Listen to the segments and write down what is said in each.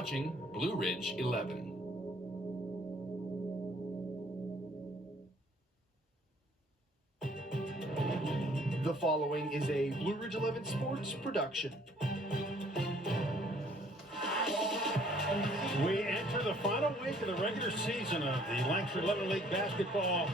watching Blue Ridge 11. The following is a Blue Ridge 11 Sports production. We enter the final week of the regular season of the Lancashire 11 League basketball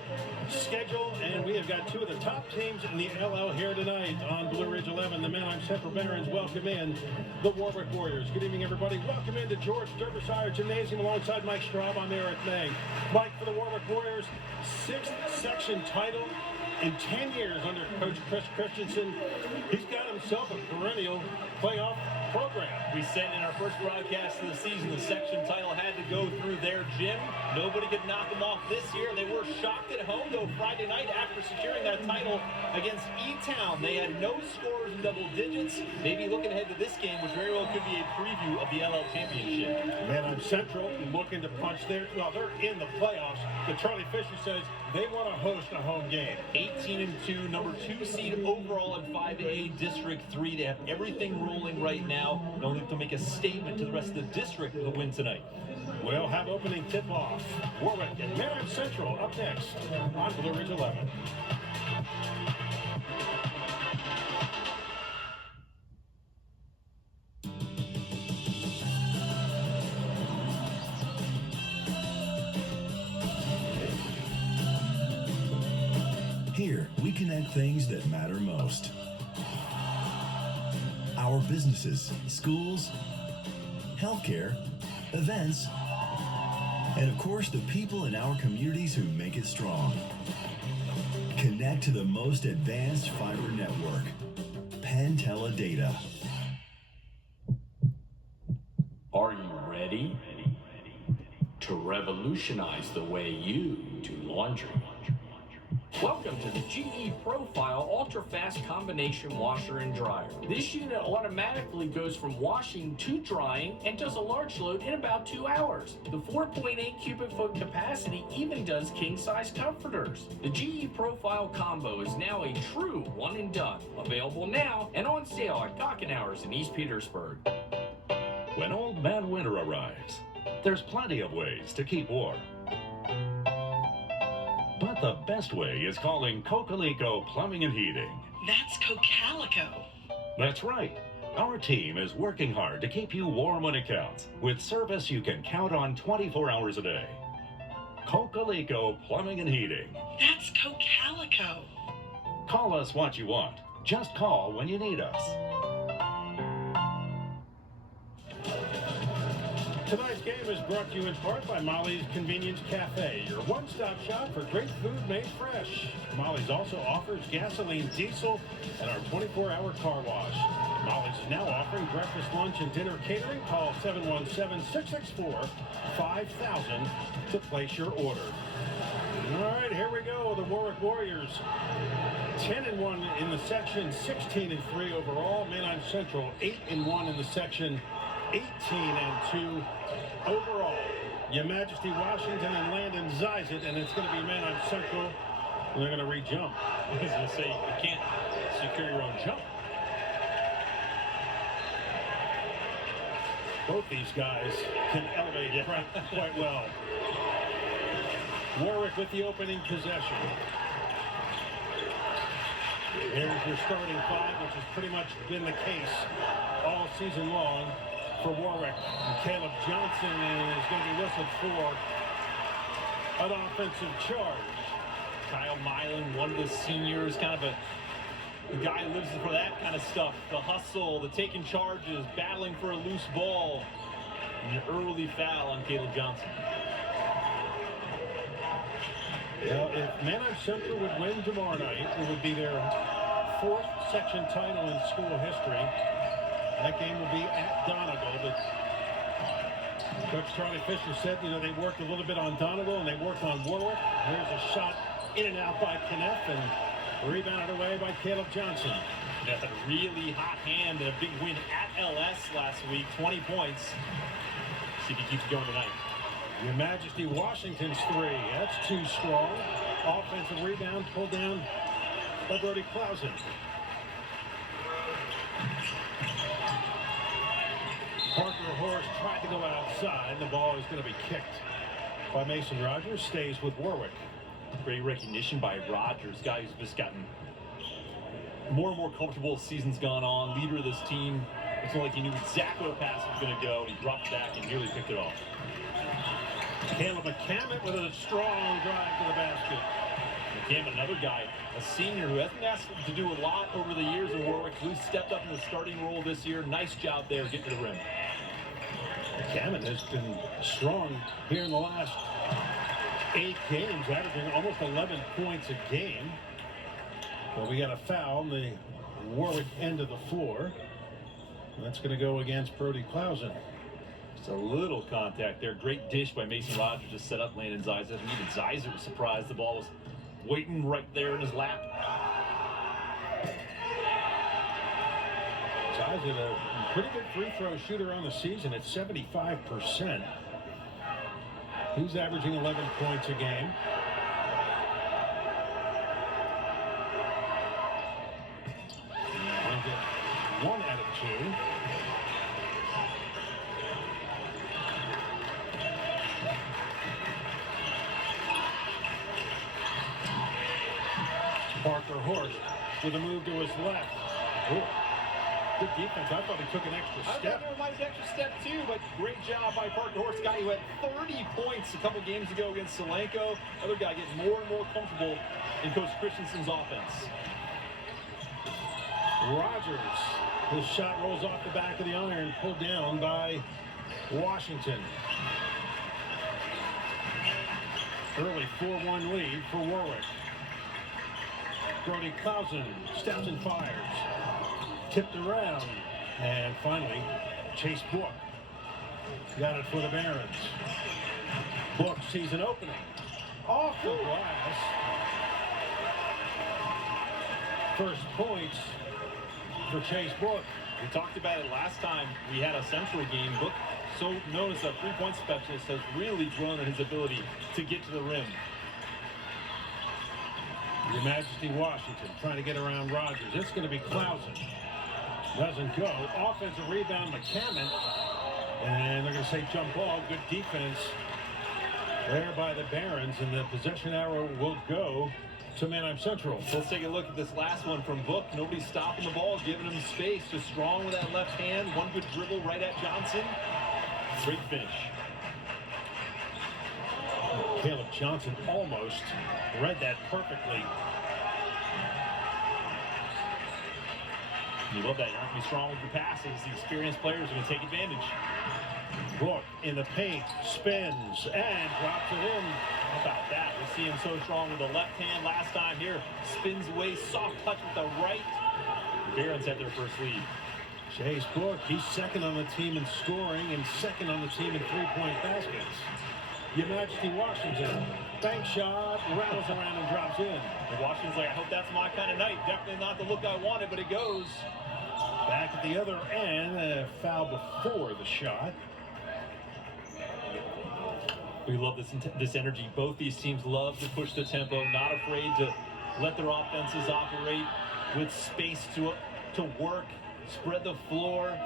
schedule, and we have got two of the top teams in the LL here tonight on Blue Ridge 11. The men I'm Central Barons welcome in the Warwick Warriors. Good evening, everybody. Welcome into George Derbyshire Gymnasium alongside Mike Straub. I'm Eric May. Mike, for the Warwick Warriors, 6th section title in 10 years under Coach Chris Christensen. He's got himself a perennial playoff program. We said in our first broadcast of the season, the section title had to go through their gym. Nobody could knock them off this year. They were shocked at home, though, Friday night after securing that title against E-Town. They had no scores in double digits. Maybe looking ahead to this game, which very well could be a preview of the LL Championship. Man, I'm Central looking to punch their, well, they're in the playoffs, but Charlie Fisher says they want to host a home game. 18-2, number 2 seed overall in 5A District 3. They have everything rolling right now. They'll need to make a statement to the rest of the district with a win tonight. We'll have opening tip-off. Warwick and Manheim Central up next on Blue Ridge 11. Here, we connect things that matter most. Our businesses, schools, healthcare, events, and of course the people in our communities who make it strong. Connect to the most advanced fiber network, Pantella Data. Are you ready to revolutionize the way you do laundry? Welcome to the GE Profile Ultra-Fast Combination Washer and Dryer. This unit automatically goes from washing to drying and does a large load in about 2 hours. The 4.8 cubic foot capacity even does king-size comforters. The GE Profile Combo is now a true one and done. Available now and on sale at Gockenauer's in East Petersburg. When Old Man Winter arrives, there's plenty of ways to keep warm. But the best way is calling Cocalico Plumbing and Heating. That's Cocalico. That's right. Our team is working hard to keep you warm when it counts, with service you can count on 24 hours a day. Cocalico Plumbing and Heating. That's Cocalico. Call us what you want. Just call when you need us. Tonight's game is brought to you in part by Molly's Convenience Cafe, your one-stop shop for great food made fresh. Molly's also offers gasoline, diesel, and our 24-hour car wash. Molly's is now offering breakfast, lunch, and dinner catering. Call 717-664-5000 to place your order. All right, here we go. The Warwick Warriors, 10-1 in the section, 16-3 overall. Manheim Central, 8-1 in the section, 18-2 overall. Your Majesty Washington and Landon Zizit, and it's going to be Manheim Central. And they're going to re-jump. I was going to say, you can't secure your own jump. Both these guys can elevate quite well. Warwick with the opening possession. Here's your starting five, which has pretty much been the case all season long for Warwick. And Caleb Johnson is going to be whistled for an offensive charge. Kyle Milan, one of the seniors, kind of a guy who lives for that kind of stuff. The hustle, the taking charges, battling for a loose ball. And an early foul on Caleb Johnson. Well, if Manheim Central would win tomorrow night, it would be their 4th section title in school history. That game will be at Donegal, but Coach Charlie Fisher said, you know, they worked a little bit on Donegal and they worked on Warwick. There's a shot in and out by Kneff and rebounded away by Caleb Johnson. Yeah, a really hot hand and a big win at LS last week, 20 points. See if he keeps going tonight. Your Majesty Washington's three. That's too strong. Offensive rebound pulled down by Brody Clausen. Parker Horse tried to go outside. The ball is going to be kicked by Mason Rogers. Stays with Warwick. Great recognition by Rogers, guy who's just gotten more and more comfortable as season's gone on. Leader of this team. It's not like he knew exactly where the pass was going to go, and he dropped back and nearly picked it off. Caleb McCammon with a strong drive to the basket. McCammon, another guy, a senior who hasn't asked to do a lot over the years in Warwick, who's stepped up in the starting role this year. Nice job there getting to the rim. McCammon has been strong here in the last 8 games, averaging almost 11 points a game. Well, we got a foul on the Warwick end of the floor. That's going to go against Brody Clausen. Just a little contact there. Great dish by Mason Rogers to set up Landon Zeiser. Even Zeiser was surprised. The ball was waiting right there in his lap. Zeiser, a pretty good free throw shooter on the season at 75%. He's averaging 11 points a game. And get 1 out of 2. Parker Horst with a move to his left. Ooh. Good defense. I thought he took an extra I step. thought there might be an extra step too, but great job by Parker Horst, guy who had 30 points a couple games ago against Solanco. Other guy getting more and more comfortable in Coach Christensen's offense. Rogers, his shot rolls off the back of the iron, pulled down by Washington. Early 4-1 lead for Warwick. Brody Clausen steps and fires. Tipped around. And finally, Chase Book got it for the Barons. Book sees an opening. Off the glass. First points for Chase Book. We talked about it last time we had a Central game. Book, so known as a three-point specialist, has really grown in his ability to get to the rim. Your Majesty Washington trying to get around Rogers. It's going to be Clausen. Doesn't go. Offensive rebound, McCammon. And they're going to say jump ball. Good defense there by the Barons. And the possession arrow will go to Manheim Central. Let's take a look at this last one from Book. Nobody's stopping the ball, giving him space. Just strong with that left hand. One good dribble right at Johnson. Great finish. Caleb Johnson almost read that perfectly. You love that. You have to be strong with your passes. The experienced players are going to take advantage. Book in the paint, spins, and drops it in. How about that? We see him so strong with the left hand last time here. Spins away, soft touch with the right. The Barons have their first lead. Chase Book, he's second on the team in scoring and second on the team in three-point baskets. Your Majesty Washington, bank shot, rattles around and drops in. And Washington's like, I hope that's my kind of night. Definitely not the look I wanted, but it goes. Back at the other end, a foul before the shot. We love this energy. Both these teams love to push the tempo, not afraid to let their offenses operate with space to work, spread the floor.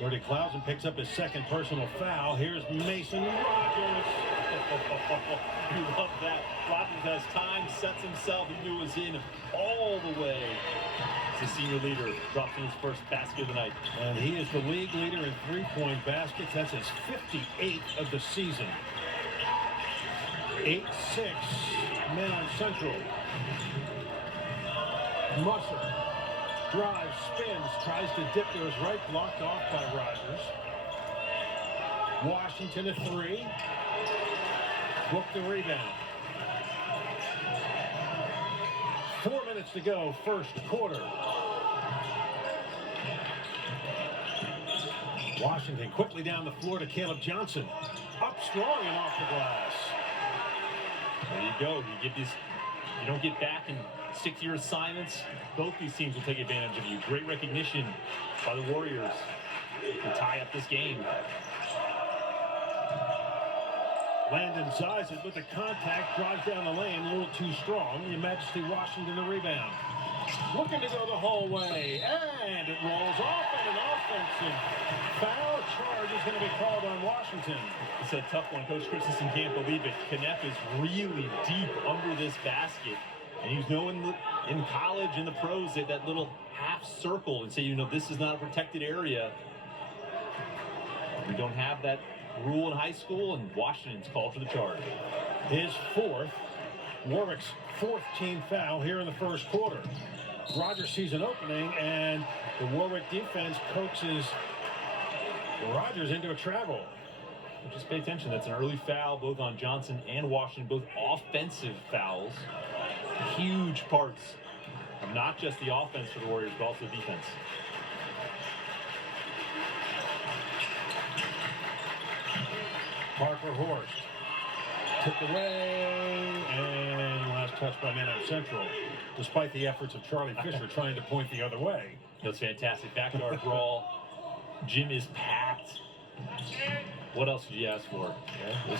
Brody Clausen picks up his second personal foul. Here's Mason Rogers. You love that. Rogers has time, sets himself. He knew it was in all the way. He's the senior leader. Drops in his first basket of the night. And he is the league leader in three-point baskets. That's his 58th of the season. 8-6, Manheim Central. Musser drives, spins, tries to dip to his right, blocked off by Rogers. Washington a three. Book the rebound. 4 minutes to go, first quarter. Washington quickly down the floor to Caleb Johnson. Up strong and off the glass. There you go. You don't get back and stick to your assignments. Both these teams will take advantage of you. Great recognition by the Warriors to tie up this game. Landon Zeiser with the contact, drives down the lane, a little too strong. Your Majesty Washington the rebound. Looking to go the whole way, and it rolls off, and an offensive foul charge is going to be called on Washington. It's a tough one. Coach Christensen can't believe it. Kneff is really deep under this basket. And he's known in college, in the pros, that little half circle and say, you know, this is not a protected area. We don't have that rule in high school, and Washington's called for the charge. His fourth, Warwick's fourth team foul here in the first quarter. Rogers sees an opening, and the Warwick defense coaxes Rogers into a travel. Just pay attention. That's an early foul both on Johnson and Washington, both offensive fouls. Huge parts of not just the offense for the Warriors, but also defense. Parker Horst tipped away, and last touch by Manhattan Central, despite the efforts of Charlie Fisher trying to point the other way. That's fantastic. Backyard brawl. Gym is packed. What else did you ask for? Yeah,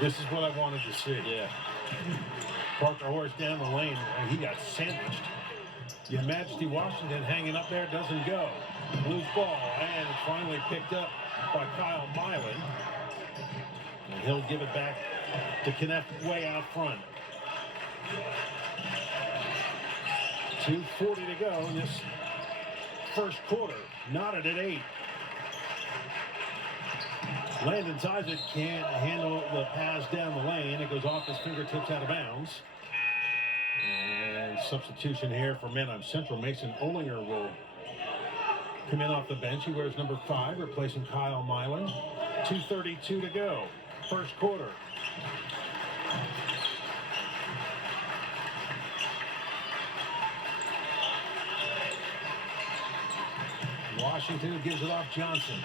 this is what I wanted to see. Yeah. Parker Horst down the lane, and he got sandwiched. Your Majesty Washington hanging up there, doesn't go. Loose ball, and it's finally picked up by Kyle Milan. And he'll give it back to Kneff way out front. 2:40 to go in this first quarter. Knotted at 8. Landon Isaac can't handle the pass down the lane. It goes off his fingertips out of bounds. And substitution here for Manheim Central. Mason Olinger will come in off the bench. He wears number 5, replacing Kyle Milan. 2:32 to go. First quarter. Washington gives it off Johnson.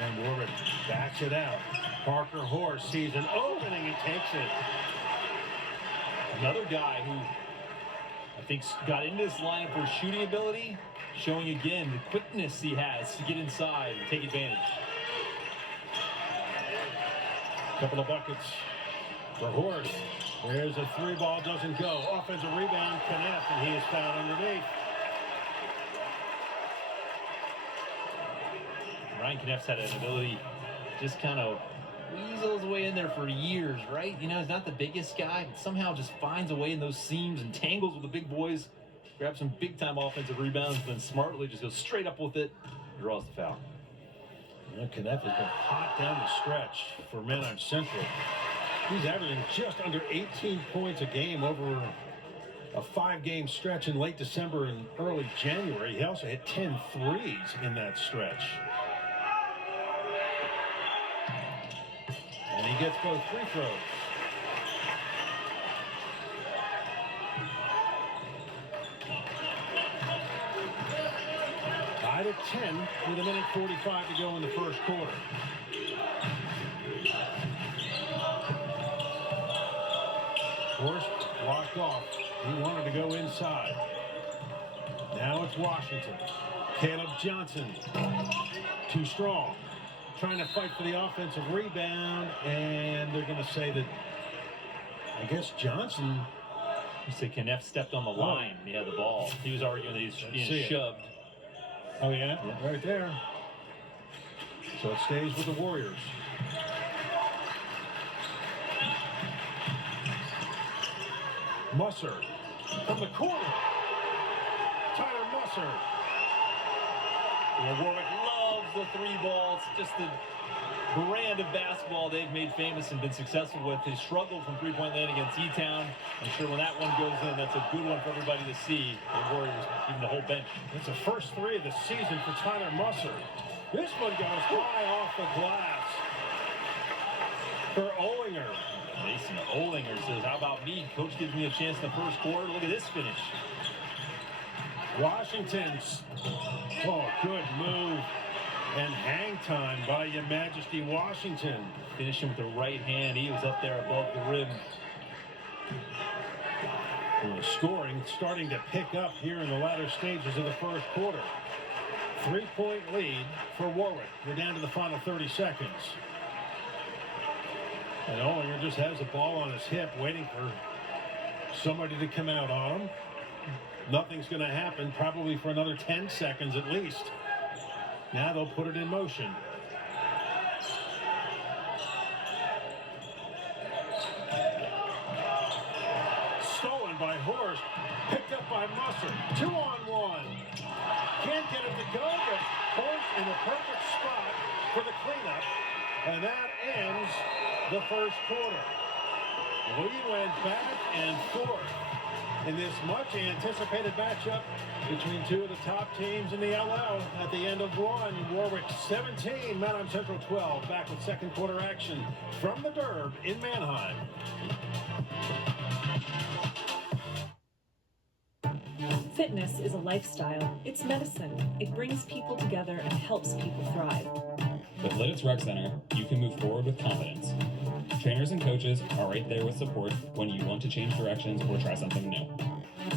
And Warwick backs it out. Parker Horst sees an opening and takes it. Another guy who I think got into this lineup for shooting ability, showing again the quickness he has to get inside and take advantage. Couple of buckets for Horst. There's a 3-ball, doesn't go. Offensive rebound, Kneff, and he is fouled underneath. Ryan Kneff's had an ability just kind of weasel his way in there for years, right? You know, he's not the biggest guy, but somehow just finds a way in those seams and tangles with the big boys, grabs some big-time offensive rebounds, then smartly just goes straight up with it, draws the foul. You know, Kneff has been hot down the stretch for Manheim Central. He's averaging just under 18 points a game over a 5-game stretch in late December and early January. He also hit 10 threes in that stretch. And he gets both free throws. Tied at 10 with 1:45 to go in the first quarter. Horst blocked off. He wanted to go inside. Now it's Washington. Caleb Johnson. Too strong. Trying to fight for the offensive rebound, and they're going to say that, I guess Johnson. You say Kneff stepped on the line when he had the ball. He was arguing that he's being shoved. Oh, yeah? Right there. So it stays with the Warriors. Musser from the corner. Tyler Musser. Well, Warwick loves the 3-ball. It's just the brand of basketball they've made famous and been successful with. They struggled from three-point land against E-Town. I'm sure when that one goes in, that's a good one for everybody to see. The Warriors, even the whole bench. It's the first 3 of the season for Tyler Musser. This one goes high off the glass for Olinger. Mason Olinger says, how about me? Coach gives me a chance in the first quarter. Look at this finish. Washington's, good move. And hang time by Your Majesty Washington. Finishing with the right hand. He was up there above the rim. Well, scoring starting to pick up here in the latter stages of the first quarter. 3-point lead for Warwick. We're down to the final 30 seconds. And Ollinger just has the ball on his hip, waiting for somebody to come out on him. Nothing's going to happen, probably for another 10 seconds at least. Now they'll put it in motion. Stolen by Horst, picked up by Musser. 2-on-1. Can't get it to go, but Horst in the perfect spot for the cleanup. And that ends the first quarter. Lee went back and forth in this much anticipated matchup between two of the top teams in the LL. At the end of one, Warwick 17, Manheim Central 12. Back with second quarter action from the Derb in Mannheim. Fitness is a lifestyle. It's medicine. It brings people together and helps people thrive. With Lidditz Rec Center, you can move forward with confidence. Trainers and coaches are right there with support when you want to change directions or try something new.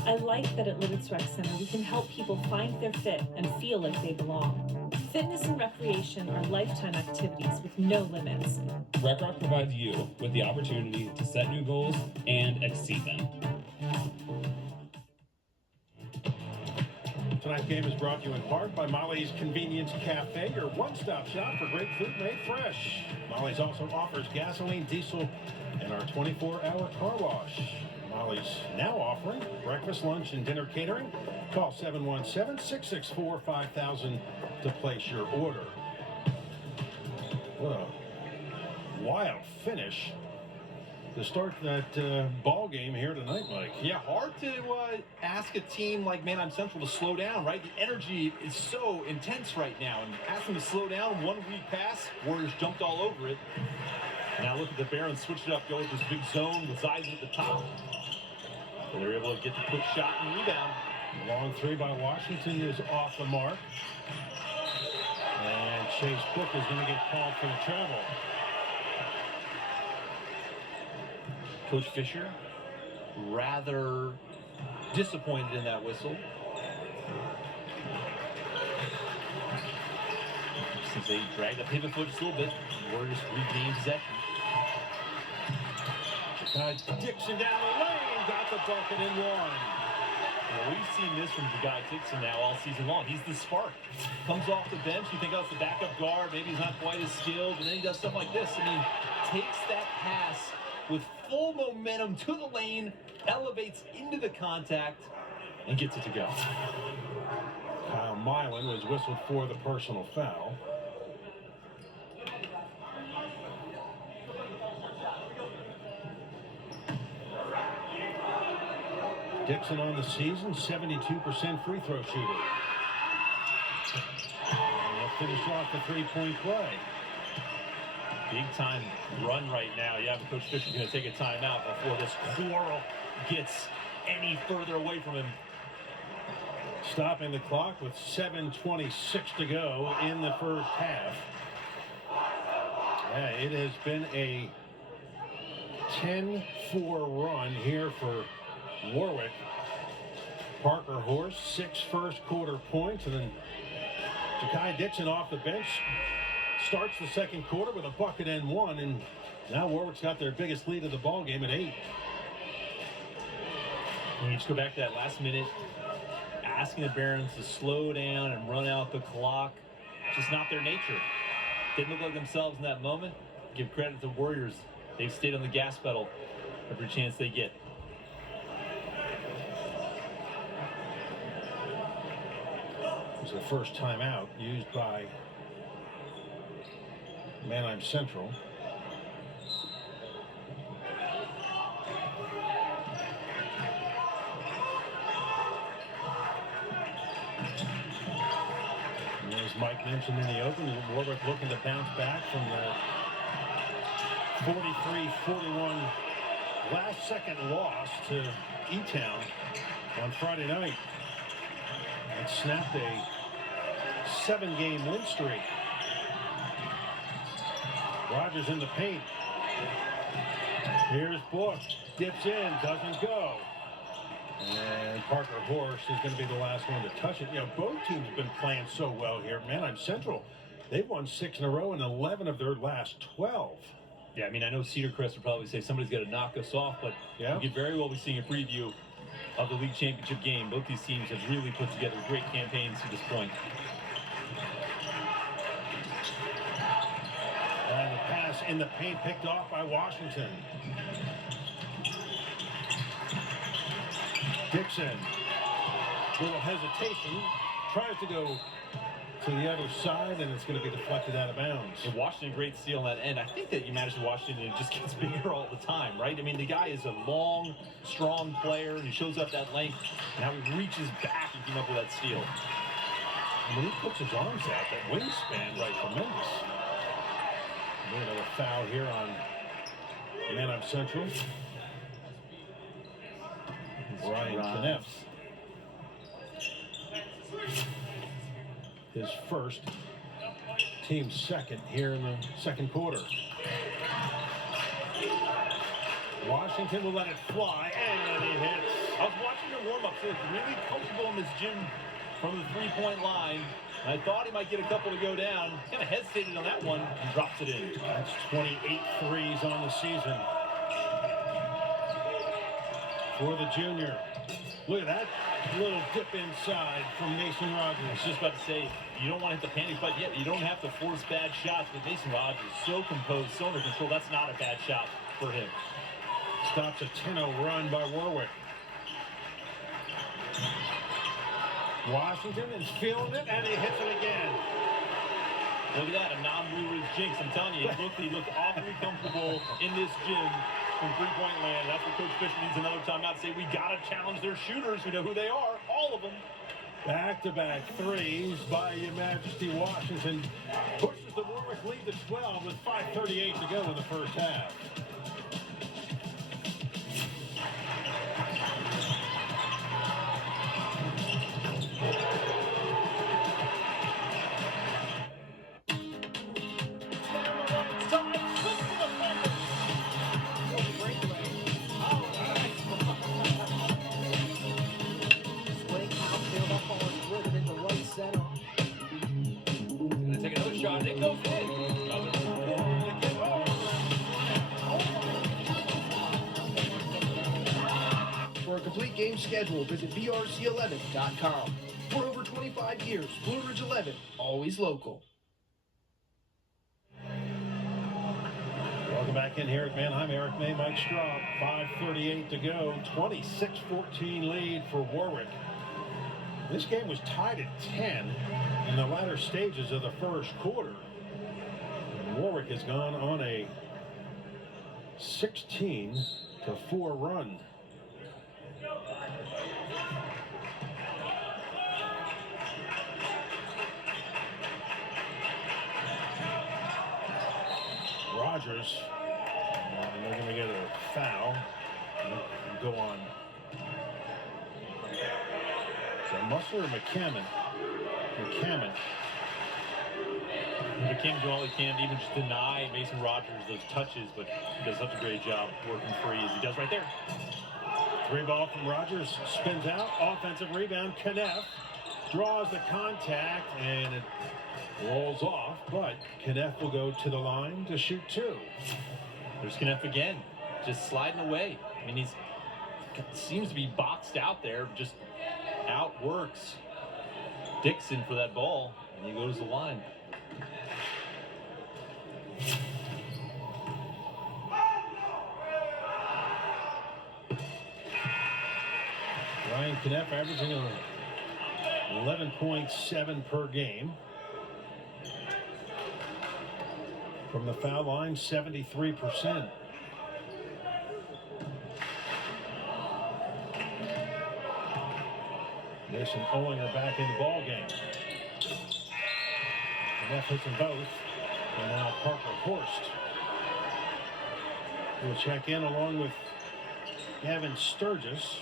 I like that at Lidditz Rec Center we can help people find their fit and feel like they belong. Fitness and recreation are lifetime activities with no limits. Rec Rock provides you with the opportunity to set new goals and exceed them. Tonight's game is brought to you in part by Molly's Convenience Cafe, your one-stop shop for great food made fresh. Molly's also offers gasoline, diesel, and our 24-hour car wash. Molly's now offering breakfast, lunch, and dinner catering. Call 717-664-5000 to place your order. What a wild finish to start that ball game here tonight, Mike. Yeah, hard to ask a team like Mannheim Central to slow down, right? The energy is so intense right now, and ask them to slow down. One weak pass, Warriors jumped all over it. Now look at the Barons switch it up, go with this big zone with Zeisen at the top. So they're able to get the quick shot and rebound. Long three by Washington is off the mark. And Chase Book is going to get called for the travel. Coach Fisher rather disappointed in that whistle. Since they dragged the pivot foot just a little bit, Warriors regained possession. Dixon down the lane, got the bucket and one. Well, we've seen this from the guy Dixon now all season long. He's the spark. Comes off the bench, you think, oh, it's the backup guard, maybe he's not quite as skilled, and then he does stuff like this. I mean, takes that pass with full momentum to the lane, elevates into the contact, and gets it to go. Kyle Milan was whistled for the personal foul. Dixon on the season, 72% free throw shooter. And they'll finish off the three-point play. Big time run right now. Yeah, but Coach Fisher's going to take a timeout before this quarrel gets any further away from him. Stopping the clock with 7:26 to go in the first half. Yeah, it has been a 10-4 run here for Warwick. Parker Horst, 6 first quarter points, and then Ja'Kai Dixon off the bench starts the second quarter with a bucket and one, and now Warwick's got their biggest lead of the ball game at 8. And you just go back to that last minute, asking the Barons to slow down and run out the clock. Just not their nature. Didn't look like themselves in that moment. Give credit to the Warriors. They've stayed on the gas pedal every chance they get. It was the first timeout used by Mannheim Central. And as Mike mentioned in the opening, Warwick looking to bounce back from the 43-41 last-second loss to E-Town on Friday night. It snapped a 7-game win streak. Rogers in the paint. Here's Book. Dips in, doesn't go. And Parker Horst is going to be the last one to touch it. You know, both teams have been playing so well here. Mannheim Central, they've won 6 in a row and 11 of their last 12. Yeah, I mean, I know Cedar Crest would probably say somebody's got to knock us off, but Yeah. we could very well be seeing a preview of the league championship game. Both these teams have really put together great campaigns to this point. And the pass in the paint picked off by Washington. Dixon, little hesitation, tries to go to the other side, and it's going to be deflected out of bounds. And Washington, great steal on that end. I think that you manage to Washington, and it just gets bigger all the time, right? I mean, the guy is a long, strong player, and he shows up that length, and how he reaches back and came up with that steal. And when he puts his arms out, that wingspan, right, tremendous. And another foul here on Man-Up Central. Ryan Kneff. His first, team second here in the second quarter. Washington will let it fly, and he hits. I was watching their warm-ups. They look really comfortable in this gym from the three-point line. And I thought he might get a couple to go down. Kind of hesitated on that one and drops it in. That's 28 threes on the season for the junior. Look at that little dip inside from Mason Rogers. I was just about to say, you don't want to hit the panic button yet. You don't have to force bad shots. But Mason Rogers is so composed, so under control. That's not a bad shot for him. Stops a 10-0 run by Warwick. Washington is feeling it, and he hits it again. Look at that, a non-Blue Ridge jinx. I'm telling you, he looked awfully comfortable in this gym from three-point land. That's what Coach Fisher needs another timeout to say, we got to challenge their shooters. We know who they are, all of them. Back-to-back threes by Your Majesty Washington. Pushes the Warwick lead to 12 with 5:38 to go in the first half. Gonna take another shot, and it goes in. Another to get For a complete game schedule, visit brc11.com. For over 25 years, Blue Ridge 11, always local. Welcome back in here at Manheim. Eric May, Mike Straub. 5:38 to go. 26-14 lead for Warwick. This game was tied at 10 in the latter stages of the first quarter. And Warwick has gone on a 16-4 run. Rogers, and they're going to get a foul. Go on. So Musser or McCammon? McCammon. McCammon doing all he can to even just deny Mason Rogers those touches, but he does such a great job working free as he does right there. Three ball from Rogers, spins out, offensive rebound. Kneff draws the contact, and it rolls off, but Kneff will go to the line to shoot two. There's Kneff again, just sliding away. I mean, he's seems to be boxed out there, just outworks Dixon for that ball, and he goes to the line. Ryan Kneff averaging 11.7 per game. From the foul line, 73%. Mason Olinger back in the ball game. Kneff hits them both. And now Parker Horst will check in along with Gavin Sturgis.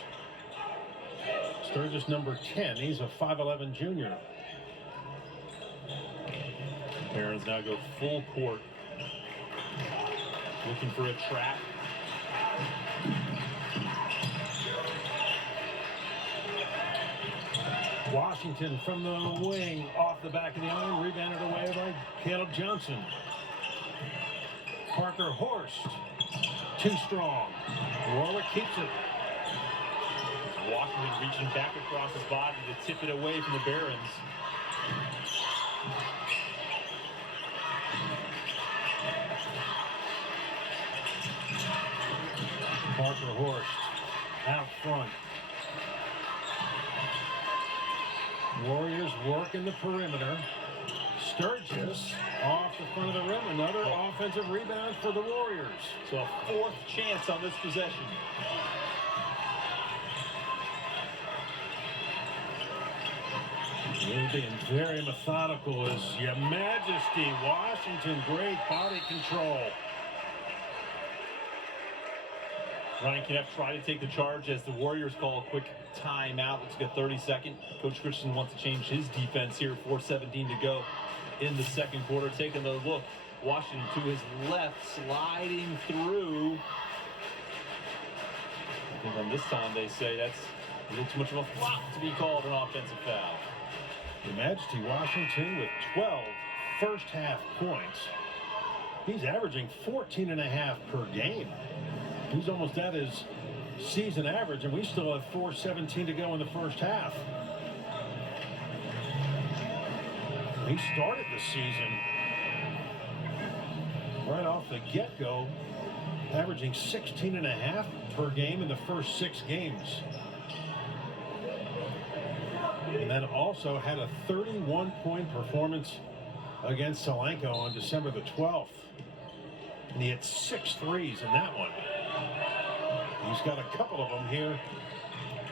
Sturgis number 10. He's a 5'11 junior. Barons now go full court. Looking for a trap. Washington from the wing, off the back of the iron, rebounded away by Caleb Johnson. Parker Horst, too strong. Warwick keeps it. Washington reaching back across his body to tip it away from the Barons. Parker Horst out front. Warriors working the perimeter. Sturgis off the front of the rim. Another offensive rebound for the Warriors. So a fourth chance on this possession. They're being very methodical as Your Majesty. Washington, great body control. Ryan Kneff tried to take the charge as the Warriors call a quick timeout. Let's get 30-second. Coach Christensen wants to change his defense here. 4:17 to go in the second quarter. Taking a look. Washington to his left, sliding through. I think on this time they say that's a little too much of a flop to be called an offensive foul. Your Majesty Washington with 12 first half points. He's averaging 14.5 per game. He's almost at his season average, and we still have 4:17 to go in the first half. He started the season right off the get-go, averaging 16.5 per game in the first 6 games. And then also had a 31-point performance against Solanco on December the 12th. And he hit 6 threes in that one. He's got a couple of them here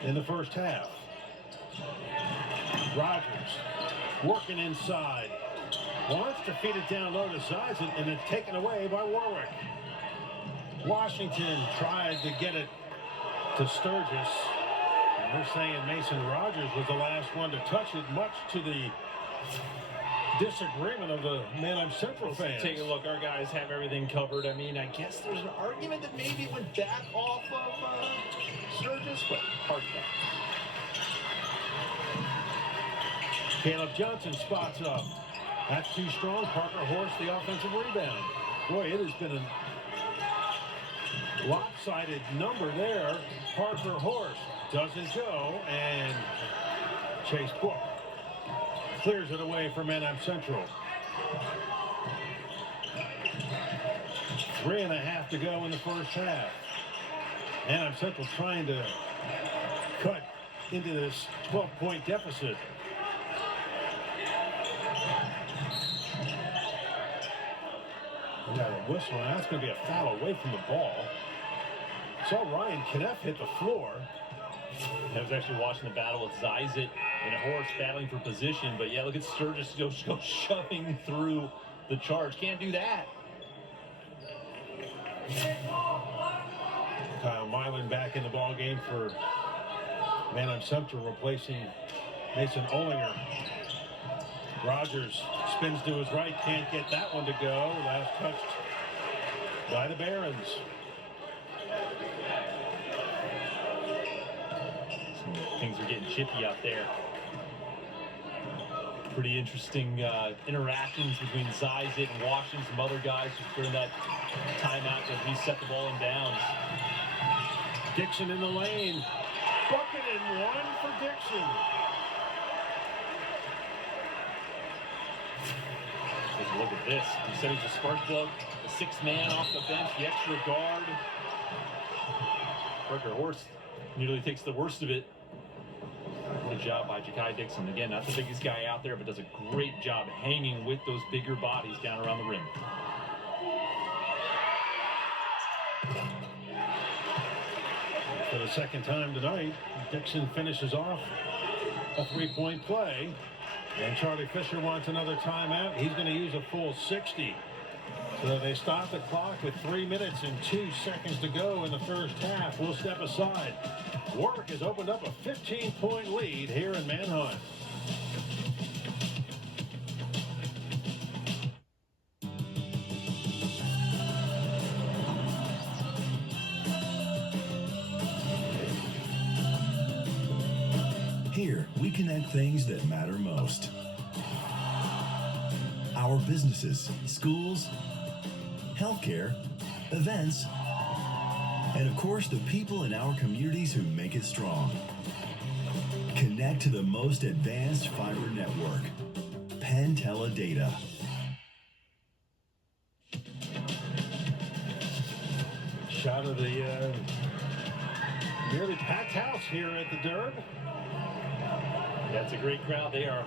in the first half. Rogers working inside. Wants to feed it down low to Zizek, and it's taken away by Warwick. Washington tried to get it to Sturgis. And they're saying Mason Rogers was the last one to touch it, much to the disagreement of the Manheim Central fans. Take a look. Our guys have everything covered. I mean, I guess there's an argument that maybe it went back off of Sturgis, but hard to know. Caleb Johnson spots up. That's too strong. Parker Horst, the offensive rebound. Boy, it has been a lopsided number there. Parker Horst doesn't go, and Chase Book clears it away for Manheim Central. 3.5 to go in the first half. Manheim Central trying to cut into this 12-point deficit. We got a whistle, and that's going to be a foul away from the ball. Saw Ryan Kneff hit the floor. I was actually watching the battle with Zizek and Horst battling for position, but yeah, look at Sturgis go shoving through the charge. Can't do that. Kyle Milan back in the ball game for Manheim Central, replacing Mason Olinger. Rogers spins to his right, can't get that one to go. Last touched by the Barons. Things are getting chippy out there. Pretty interesting interactions between Zizek and Washington, some other guys just during that timeout to reset the ball in downs. Dixon in the lane. Bucket and one for Dixon. Take a look at this. He said he's a spark plug. The sixth man off the bench, the extra guard. Parker Horst nearly takes the worst of it. Good job by Ja'Kai Dixon. Again, not the biggest guy out there, but does a great job hanging with those bigger bodies down around the rim. For the second time tonight, Dixon finishes off a three-point play. And Charlie Fisher wants another timeout. He's going to use a full 60. So they stop the clock with 3 minutes and 2 seconds to go in the first half. We'll step aside. Warwick has opened up a 15-point lead here in Manheim. Here, we connect things that matter most. Our businesses, schools, healthcare, events, and of course the people in our communities who make it strong. Connect to the most advanced fiber network. Pentella Data. Shot of the nearly packed house here at the Derb. That's a great crowd. They are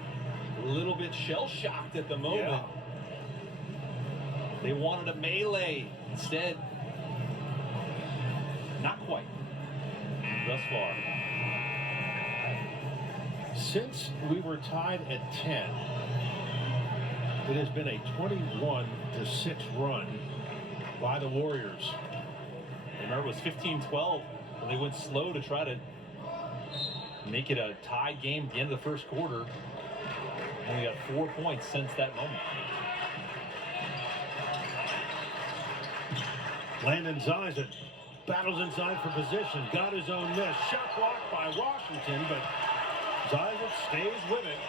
a little bit shell-shocked at the moment. Yeah. They wanted a melee. Instead, not quite thus far. Since we were tied at 10, it has been a 21-6 run by the Warriors. Remember, it was 15-12 when they went slow to try to make it a tie game at the end of the first quarter. And we got 4 points since that moment. Landon Zizek battles inside for position. Got his own miss. Shot blocked by Washington, but Zizek stays with it.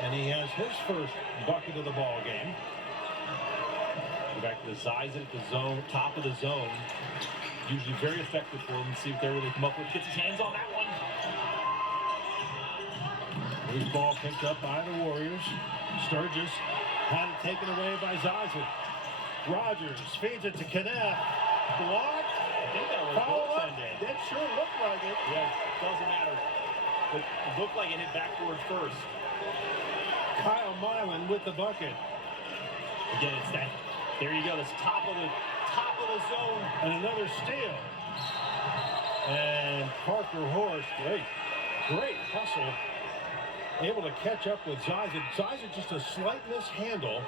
And he has his first bucket of the ball game. Go back to the Zizek at the zone, top of the zone. Usually very effective for him. See what they really come up with. Gets his hands on that one. Loose ball picked up by the Warriors. Sturgis had it taken away by Zizek. Rogers feeds it to Knapp. Block. I think that was goaltending. It sure looked like it. Yeah, doesn't matter. But it looked like it hit backboard first. Kyle Milan with the bucket. Again, it's that. There you go. That's top of the zone. And another steal. And Parker Horst, great hustle. Able to catch up with Zizek. Zizek just a slight mishandle.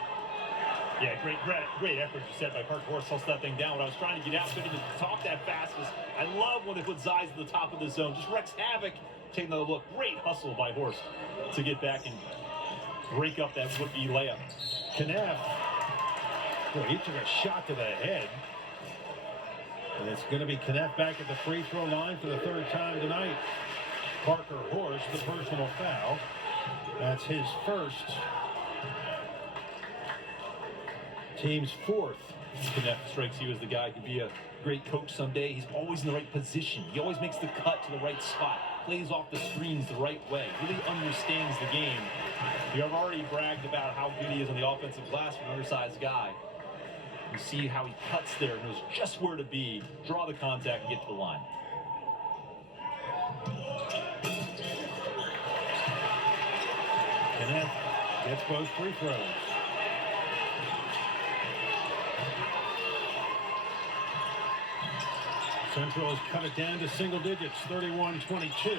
Yeah, great effort, you said, by Parker Horst. I'll that thing down. When I was trying to get out, couldn't even talk that fast. I love when they put Zizek at the top of the zone. Just wrecks havoc. Take another look. Great hustle by Horst to get back and break up that would-be layup. Knapp. Boy, he took a shot to the head. And it's going to be Knapp back at the free throw line for the third time tonight. Parker Horst, the personal foul. That's his first. Team's fourth. Knapp strikes you as the guy who could be a great coach someday. He's always in the right position. He always makes the cut to the right spot. Plays off the screens the right way. Really understands the game. You have already bragged about how good he is on the offensive glass for an undersized guy. You see how he cuts there, knows just where to be, draw the contact, and get to the line. Knapp gets both free throws. Central has cut it down to single digits, 31-22.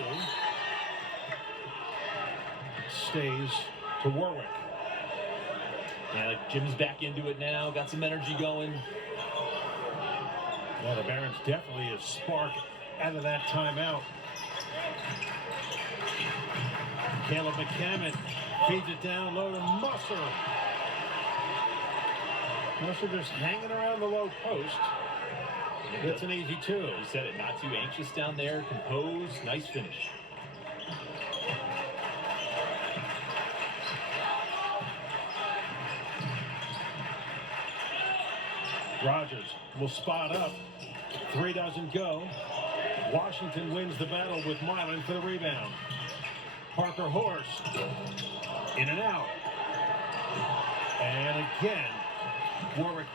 Stays to Warwick. Yeah, Jim's back into it now, got some energy going. Well, the Barons definitely a spark out of that timeout. Caleb McCammon feeds it down low to Musser. Musser just hanging around the low post. That's an easy two. You said it, not too anxious down there, composed, nice finish. Rogers will spot up. Three doesn't go. Washington wins the battle with Milan for the rebound. Parker Horst in and out. And again, Warwick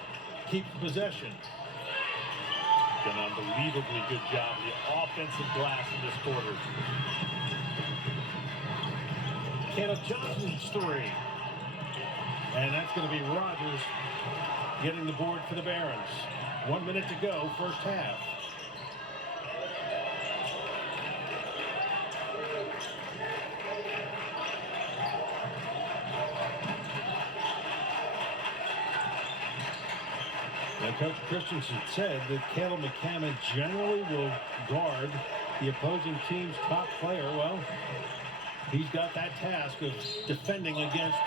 keeps possession. An unbelievably good job of the offensive glass in this quarter. Caleb Johnson's three. And that's going to be Rogers getting the board for the Barons. 1 minute to go, first half. Now, Coach Christensen said that Caleb McCammon generally will guard the opposing team's top player. Well, he's got that task of defending against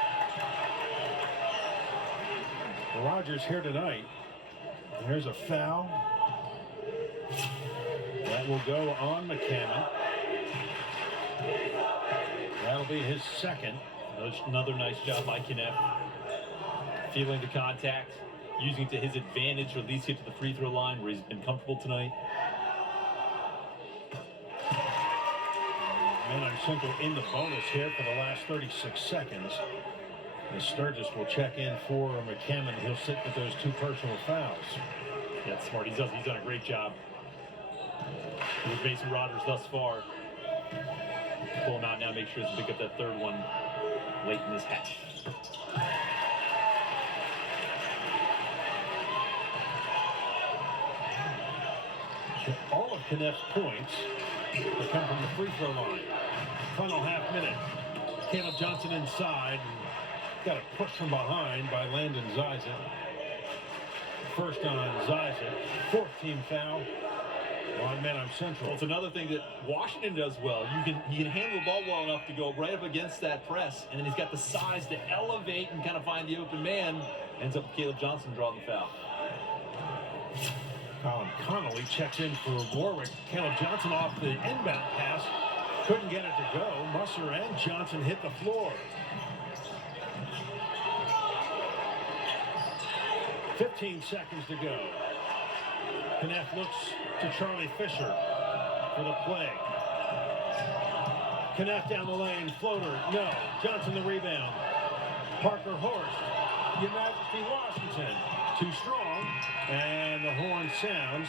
Rogers here tonight. There's a foul. That will go on McCammon. That'll be his second. Another nice job by Knapp. Feeling the contact. using it to his advantage, or at least get to the free throw line where he's been comfortable tonight. Menard Central in the bonus here for the last 36 seconds. As Sturgis will check in for McCammon. He'll sit with those 2 personal fouls. Yeah, that's smart. He's done a great job with Mason Rodgers thus far. Pull him out now, make sure to pick up that 3rd one late in this half. All of Connect's points will come from the free throw line. Final half minute. Caleb Johnson inside. Got a push from behind by Landon Ziza. First on Ziza. 4th team foul on Menard Central. Well, it's another thing that Washington does well. He can handle the ball well enough to go right up against that press, and then he's got the size to elevate and kind of find the open man. Ends up with Caleb Johnson drawing the foul. Colin Connolly checks in for Warwick. Caleb Johnson off the inbound pass. Couldn't get it to go. Musser and Johnson hit the floor. 15 seconds to go. Kneff looks to Charlie Fisher for the play. Kneff down the lane. Floater. No. Johnson the rebound. Parker Horst. Your Majesty Washington. Too strong. And the horn sounds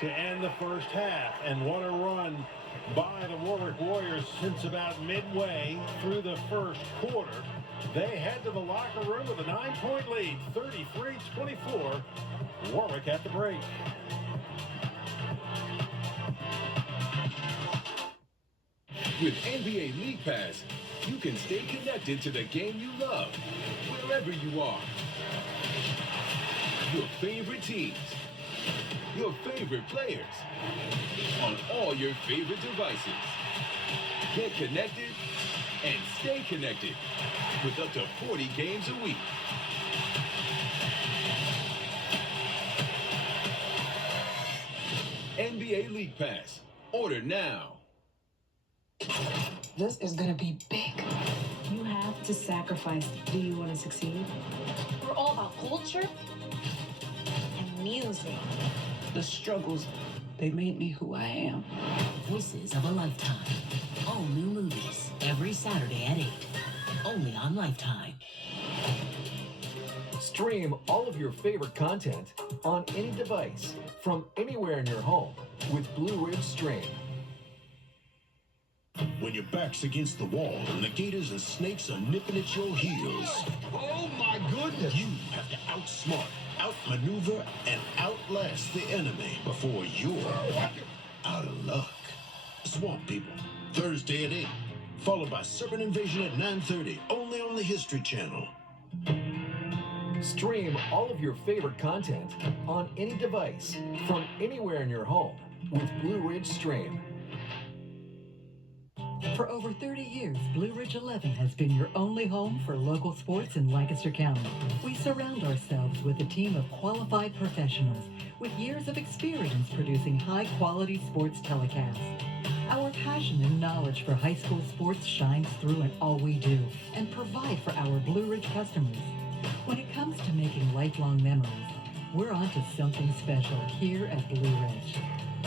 to end the first half. And what a run by the Warwick Warriors since about midway through the first quarter. They head to the locker room with a 9-point lead, 33-24. Warwick at the break. With NBA League Pass, you can stay connected to the game you love, wherever you are. Your favorite teams, your favorite players, on all your favorite devices. Get connected and stay connected with up to 40 games a week. NBA League Pass. Order now. This is going to be big. You have to sacrifice. Do you want to succeed? We're all about culture and music. The struggles, they made me who I am. Voices of a Lifetime. All new movies every Saturday at 8. Only on Lifetime. Stream all of your favorite content on any device from anywhere in your home with Blue Ridge Stream. When your back's against the wall and the gators and snakes are nipping at your heels. Oh my goodness! You have to outsmart, outmaneuver, and outlast the enemy before you're out of luck. Swamp People, Thursday at 8. Followed by Serpent Invasion at 9:30, only on the History Channel. Stream all of your favorite content on any device from anywhere in your home with Blue Ridge Stream. For over 30 years, Blue Ridge 11 has been your only home for local sports in Lancaster County. We surround ourselves with a team of qualified professionals with years of experience producing high-quality sports telecasts. Our passion and knowledge for high school sports shines through in all we do and provide for our Blue Ridge customers. When it comes to making lifelong memories, we're on to something special here at Blue Ridge.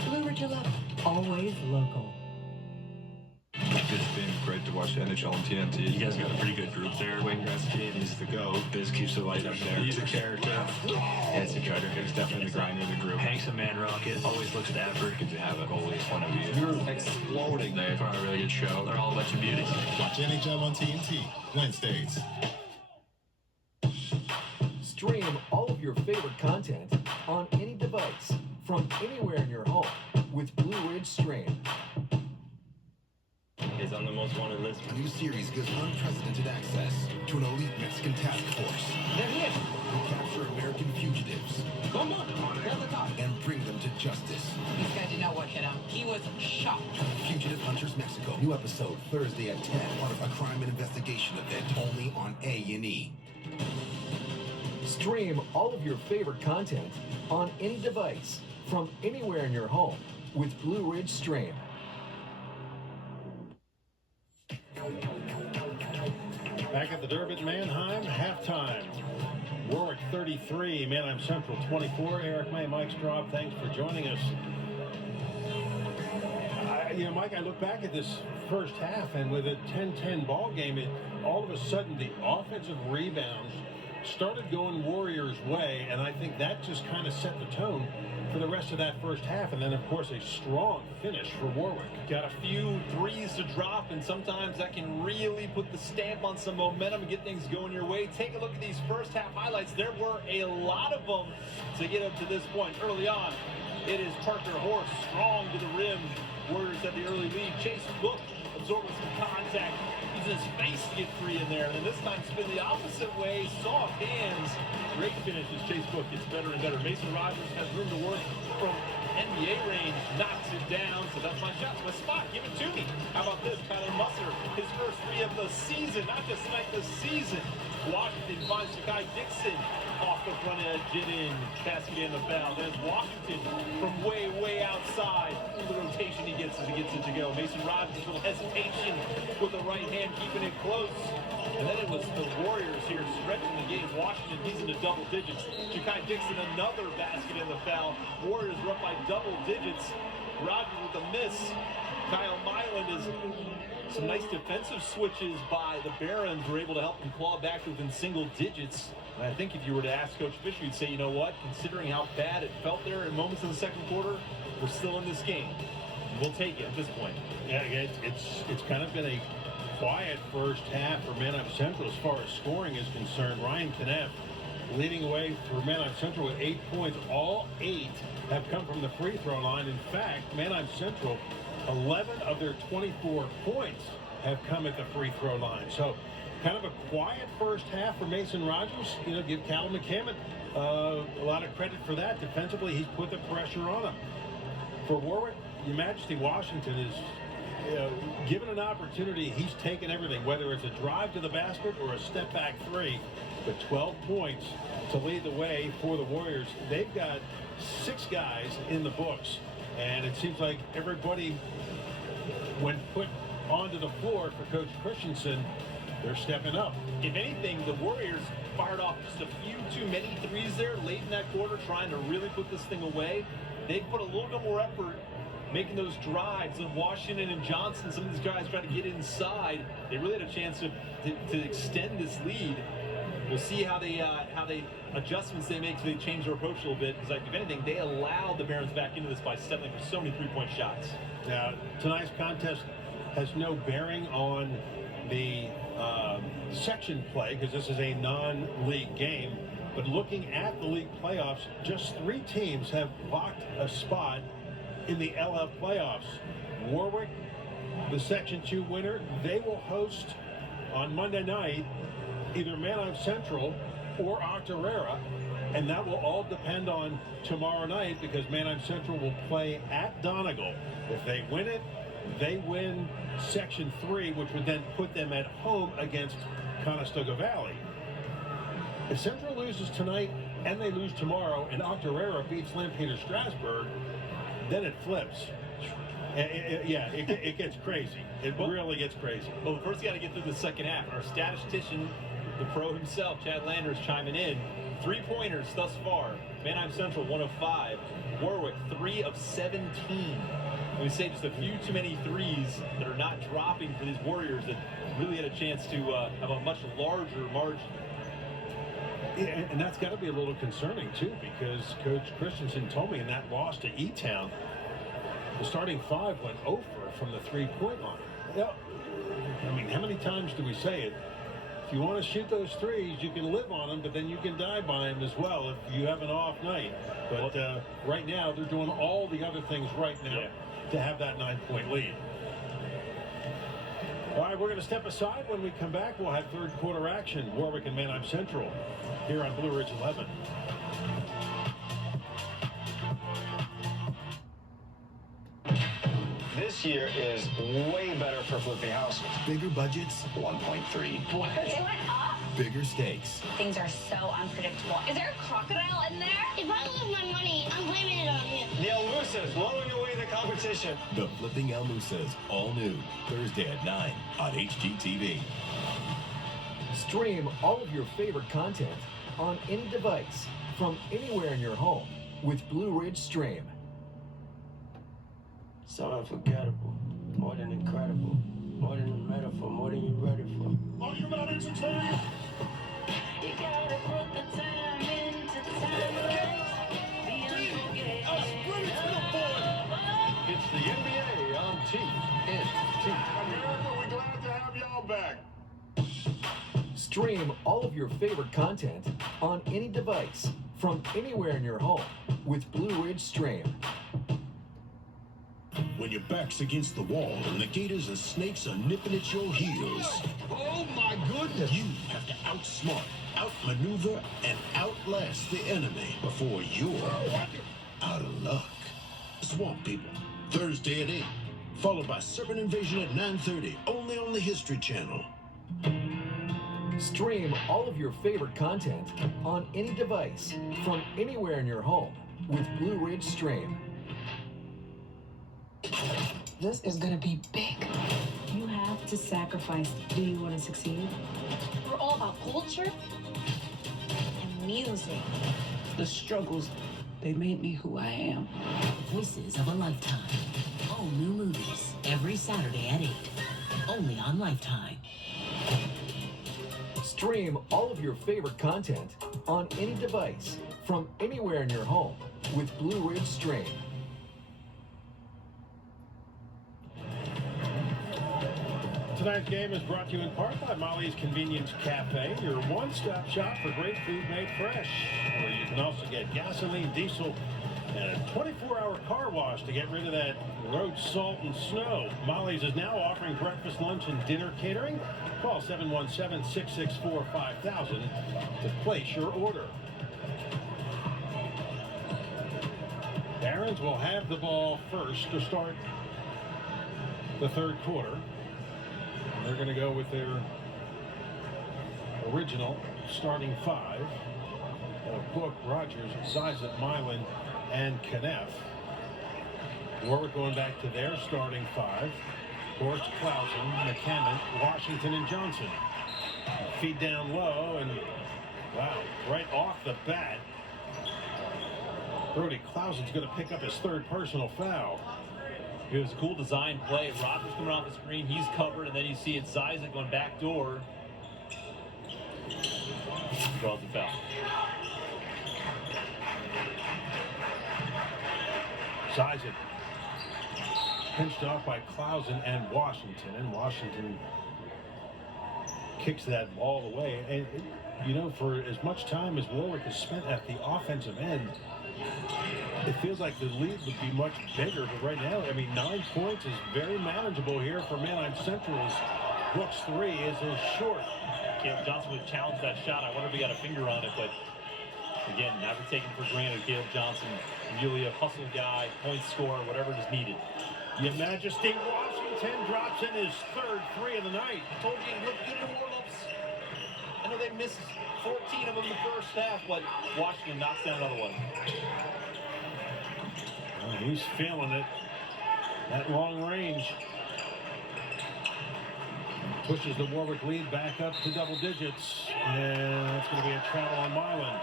Blue Ridge 11, always local. It's been great to watch the NHL on TNT. You guys got a pretty good group there. Wayne Gretzky, he's the GOAT. Biz keeps the light up there. He's a character. Yeah, it's a character. It's definitely the grinder of the group. Hank's a man rocket. Always looks at effort. Good to have a goalie in front of you. You're exploding. They put on a really good show. They're all a bunch of beauties. Watch NHL on TNT, Wednesdays. Stream all of your favorite content on any device from anywhere in your home with Blue Ridge Stream. Is on the most wanted list. A new series gives unprecedented access to an elite Mexican task force. They're here. Who capture American fugitives. Come on, they're at the top. And bring them to justice. This guy did not what hit him. He was shocked. Fugitive Hunters Mexico. New episode Thursday at 10. Part of a crime and investigation event only on A&E. Stream all of your favorite content on any device from anywhere in your home with Blue Ridge Stream. Back at the Durbin Mannheim, halftime. Warwick 33, Manheim Central 24. Eric May, Mike Straub, thanks for joining us. Mike, I look back at this first half, and with a 10-10 ball game, all of a sudden the offensive rebounds started going Warriors' way, and I think that just kind of set the tone for the rest of that first half. And then, of course, a strong finish for Warwick. Got a few threes to drop, and sometimes that can really put the stamp on some momentum and get things going your way. Take a look at these first half highlights. There were a lot of them to get up to this point. Early on, it is Parker Horse strong to the rim. Warriors at the early lead. Chase Book absorbing some contact, using his face to get free in there, and then this time spin the opposite way. Soft hands. Great finish as Chase Book gets better and better. Mason Rogers has room to work from NBA range, knocks it down. So that's my shot, my spot. Give it to me. How about this? Tyler Musser, his first three of the season, not just tonight, the season. Washington finds Ja'Kai Dixon off the front edge, get in, basket in the foul. There's Washington from way, way outside. The rotation he gets as he gets it to go. Mason Rogers, a little hesitation with the right hand, keeping it close. And then it was the Warriors here stretching the game. Washington, he's in the double digits. Ja'Kai Dixon, another basket in the foul. Warriors are up by double digits. Rogers with a miss. Kyle Myland is some nice defensive switches by the Barons were able to help them claw back to within single digits. And I think if you were to ask Coach Fisher, you'd say, you know what, considering how bad it felt there in moments in the second quarter, we're still in this game. We'll take it at this point. Yeah, it's kind of been a quiet first half for Manheim Central as far as scoring is concerned. Ryan Kneff leading away for Manheim Central with 8 points. All 8 have come from the free throw line. In fact, Manheim Central, 11 of their 24 points have come at the free throw line. So kind of a quiet first half for Mason Rogers. Give Cal McCammon a lot of credit for that. Defensively, he's put the pressure on him. For Warwick, Your Majesty Washington is given an opportunity, he's taken everything, whether it's a drive to the basket or a step back three. But 12 points to lead the way for the Warriors. They've got 6 guys in the books, and it seems like everybody, when put onto the floor for Coach Christensen, they're stepping up. If anything, the Warriors fired off just a few too many threes there late in that quarter, trying to really put this thing away. They put a little bit more effort making those drives of Washington and Johnson, some of these guys trying to get inside. They really had a chance to extend this lead. We'll see how they adjustments they make so they change their approach a little bit. Because if anything, they allowed the Barons back into this by settling for so many three-point shots. Now, tonight's contest has no bearing on the section play because this is a non-league game. But looking at the league playoffs, just 3 teams have locked a spot in the LF playoffs. Warwick, the Section 2 winner, they will host on Monday night either Manheim Central or Octorara, and that will all depend on tomorrow night because Manheim Central will play at Donegal. If they win it, they win Section 3, which would then put them at home against Conestoga Valley. If Central loses tonight and they lose tomorrow and Octorara beats Lampeter Strasburg, then it flips. It gets crazy. It really gets crazy. Well, first you got to get through the second half. Our statistician, the pro himself, Chad Landers, chiming in. 3-pointers thus far. Manheim Central, 1 of 5. Warwick, 3 of 17. And we say just a few too many threes that are not dropping for these Warriors that really had a chance to have a much larger margin. Yeah, and that's got to be a little concerning, too, because Coach Christensen told me in that loss to E-Town, the starting 5 went over from the 3-point line. Yeah, I mean, how many times do we say it? If you want to shoot those threes, you can live on them, but then you can die by them as well if you have an off night. But right now, they're doing all the other things right now to have that 9-point lead. All right, we're going to step aside. When we come back, we'll have third quarter action. Warwick and Manheim Central here on Blue Ridge 11. This year is way better for flipping houses. Bigger budgets, 1.3. What? They went up? Bigger stakes. Things are so unpredictable. Is there a crocodile in there? If I lose my money, I'm blaming it on him. The El Musas blowing away the competition. The Flipping El Musas, all new, Thursday at 9 on HGTV. Stream all of your favorite content on any device, from anywhere in your home, with Blue Ridge Stream. So unforgettable, more than incredible, more than a metaphor, more than you're ready for. Are you not entertained? You gotta put the time into time. It's the NBA on TNT. America, we're glad to have y'all back. Stream all of your favorite content on any device, from anywhere in your home, with Blue Ridge Stream. When your back's against the wall and the gators and snakes are nipping at your heels. Oh my goodness! You have to outsmart, outmaneuver, and outlast the enemy before you're out of luck. Swamp People, Thursday at 8, followed by Serpent Invasion at 9:30, only on the History Channel. Stream all of your favorite content on any device, from anywhere in your home, with Blue Ridge Stream. This is gonna be big. You have to sacrifice. Do you want to succeed? We're all about culture and music. The struggles, they made me who I am. Voices of a Lifetime. All new movies every Saturday at 8. Only on Lifetime. Stream all of your favorite content on any device, from anywhere in your home, with Blue Ridge Stream. Tonight's game is brought to you in part by Molly's Convenience Cafe, your one-stop shop for great food made fresh, where you can also get gasoline, diesel, and a 24-hour car wash to get rid of that road salt and snow. Molly's is now offering breakfast, lunch, and dinner catering. Call 717-664-5000 to place your order. Barons will have the ball first to start the third quarter. They're going to go with their original starting five of Book, Rogers, Zizek, Milan, and Kneff. Warwick going back to their starting five. Gorst, Clausen, McCammon, Washington, and Johnson. Feed down low, and wow, right off the bat, Brody Clausen's going to pick up his third personal foul. It was a cool design play. Rogers coming off the screen, he's covered, and then you see it Zizek going back door. Draws the foul. Zizek pinched off by Clausen and Washington kicks that ball away. And you know, for as much time as Warwick has spent at the offensive end, it feels like the lead would be much bigger, but right now, I mean, 9 points is very manageable here for Manheim Central's. Brooks' three is short. Caleb Johnson would challenge that shot. I wonder if he got a finger on it, but again, never taken for granted. Caleb Johnson, really a hustle guy, point scorer, whatever is needed. Your Majesty, Washington drops in his third three of the night. I told you, he looked good in the warm-ups. I know they missed 14 of them in the first half, but Washington knocks down another one. Well, he's feeling it. That long range pushes the Warwick lead back up to double digits, and that's going to be a travel on Milan.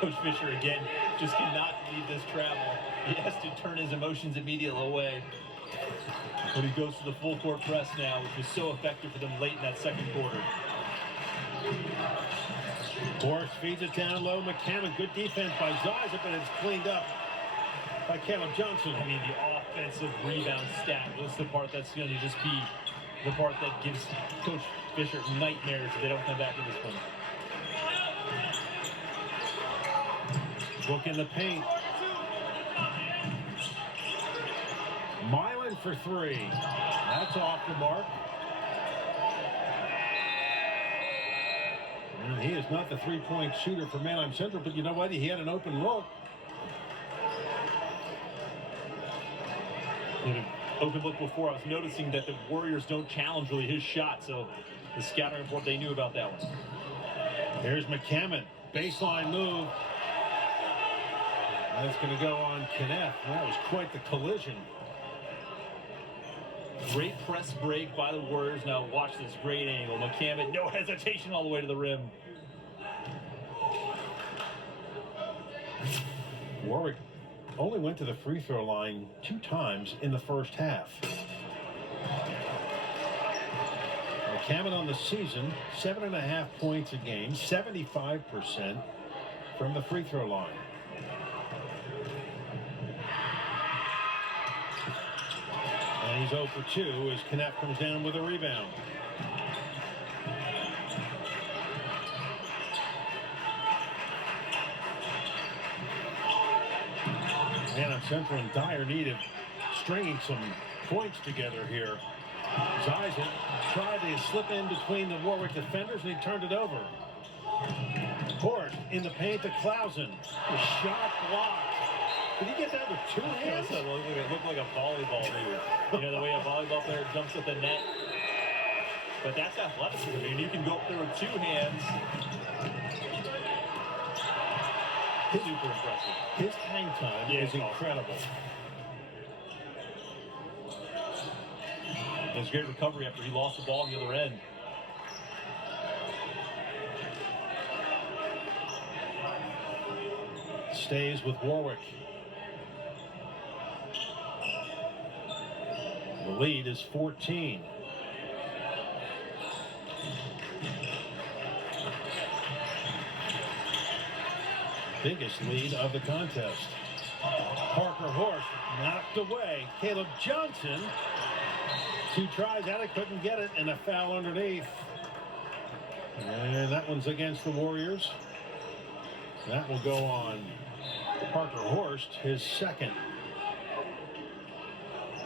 Coach Fisher again just cannot leave this travel. He has to turn his emotions immediately away. But he goes to the full court press now, which was so effective for them late in that second quarter. Gorst feeds it down low. McCammon, good defense by Zizek, but it's cleaned up by Caleb Johnson. I mean, the offensive rebound stat was the part that's going to just be the part that gives Coach Fisher nightmares if they don't come back in this one. Book in the paint. Milan for three. That's off the mark. And he is not the three-point shooter for Manheim Central, but you know what? He had an open look. Open look before. I was noticing that the Warriors don't challenge really his shot, so the scouting report, they knew about that one. Here's McCammon. Baseline move. That's going to go on Kneff. That was quite the collision. Great press break by the Warriors. Now watch this great angle. McCammon, no hesitation all the way to the rim. Warwick only went to the free throw line 2 times in the first half. McCammon on the season, 7.5 points a game, 75% from the free throw line. And he's 0 for 2 as Knapp comes down with a rebound. Man, I'm Central in dire need of stringing some points together here. Zizek tried to slip in between the Warwick defenders, and he turned it over. Hort in the paint to Clausen. The shot blocked. Did he get that with 2 hands? It looked like a volleyball maybe. You know, the way a volleyball player jumps at the net. But that's athleticism. I mean, you can go up there with 2 hands. Super impressive. His hang time is incredible. It was a great recovery after he lost the ball on the other end. Stays with Warwick. The lead is 14. Biggest lead of the contest. Parker Horst knocked away. Caleb Johnson. 2 tries at it, couldn't get it, and a foul underneath. And that one's against the Warriors. That will go on Parker Horst, his second.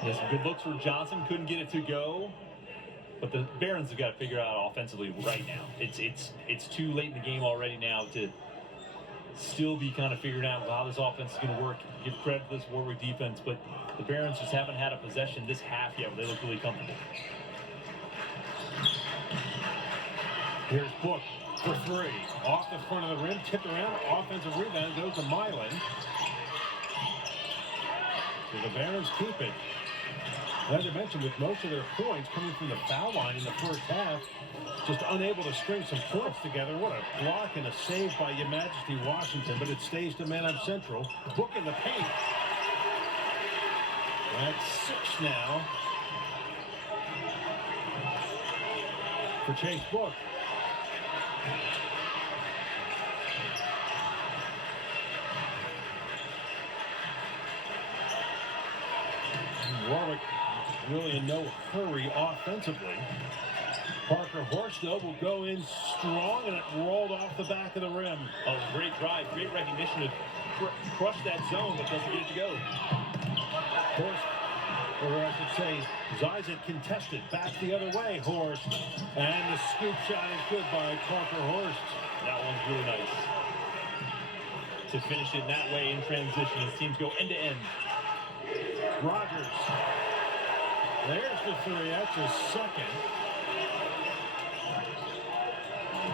Yes, some good looks for Johnson. Couldn't get it to go. But the Barons have got to figure out offensively right now. It's too late in the game already now to still be kind of figuring out how this offense is going to work. Give credit to this Warwick defense, but the Barons just haven't had a possession this half yet where they look really comfortable. Here's Book for 3. Off the front of the rim, tipped around, offensive rebound goes to Milan. So the Barons keep it. As I mentioned, with most of their points coming from the foul line in the first half, just unable to string some points together. What a block and a save by Your Majesty Washington, but it stays to Man Up Central. Book in the paint. That's 6 now for Chase Book. Warwick really in no hurry offensively. Parker Horst, though, will go in strong, and it rolled off the back of the rim. Oh, great drive, great recognition to crush that zone, but doesn't get it to go. Horst, or I should say, Zizek contested back the other way. Horst, and the scoop shot is good by Parker Horst. That one's really nice. To finish it that way in transition as teams go end to end. Rogers. There's the 3. That's his second.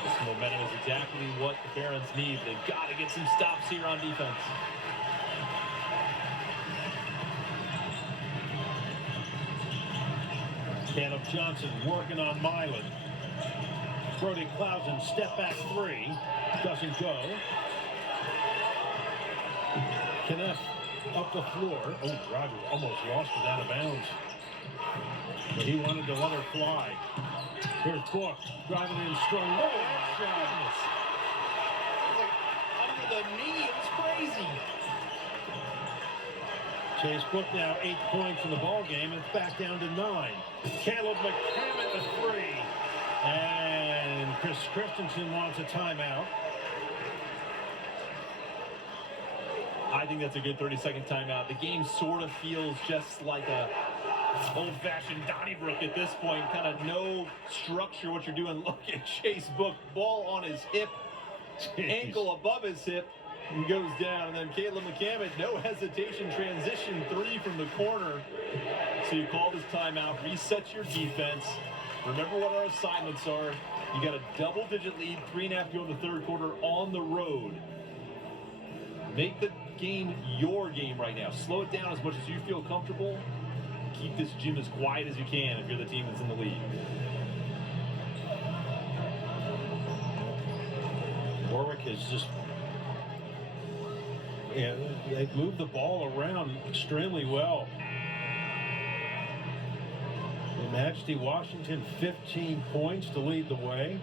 This momentum is exactly what the Barons need. They've got to get some stops here on defense. Caleb Johnson working on Milan. Brody Clausen, step back 3. Doesn't go. Kenneth up the floor. Oh, Rogers almost lost it out of bounds. But he wanted to let her fly. Here's Book driving in strong. Oh, that shot. Under the knee, it was crazy. Chase Book now 8 points in the ball game. It's back down to 9. Caleb McCammon the 3. And Chris Christensen wants a timeout. I think that's a good 30-second timeout. The game sort of feels just like a old-fashioned Donnybrook at this point. Kind of no structure what you're doing. Look at Chase Book, ball on his hip, ankle above his hip, and goes down. And then Caleb McCammon, no hesitation, transition 3 from the corner. So you call this timeout, reset your defense. Remember what our assignments are. You got a double-digit lead, 3.5 to go in the third quarter on the road. Make the game your game right now. Slow it down as much as you feel comfortable. keep this gym as quiet as you can if you're the team that's in the lead. Warwick has just, yeah, they've moved the ball around extremely well. Her Majesty Washington, 15 points to lead the way.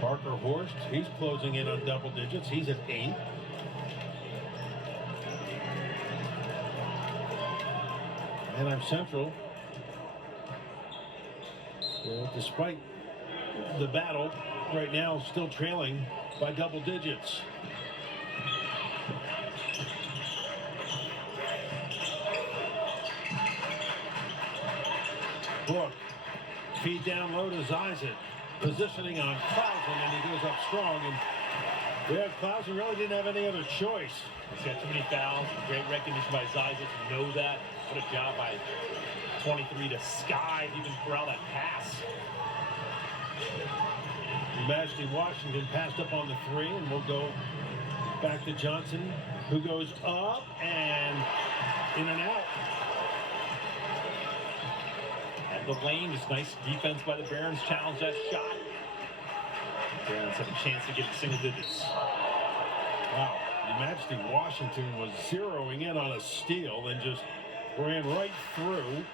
Parker Horst, he's closing in on double digits. He's at 8. And I'm Central. Well, despite the battle, right now still trailing by double digits. Book. Feed down low to Zizek. Positioning on Clausen, and he goes up strong. And yeah, Clausen really didn't have any other choice. He's got too many fouls. Great recognition by Zizek to know that. What a job by 23 to Sky to even corral that pass. Majesty Washington passed up on the 3, and we'll go back to Johnson, who goes up and in and out. At the lane, just nice defense by the Barons. Challenge that shot. Barons have a chance to get to single digits. Wow. Majesty Washington was zeroing in on a steal and just ran right through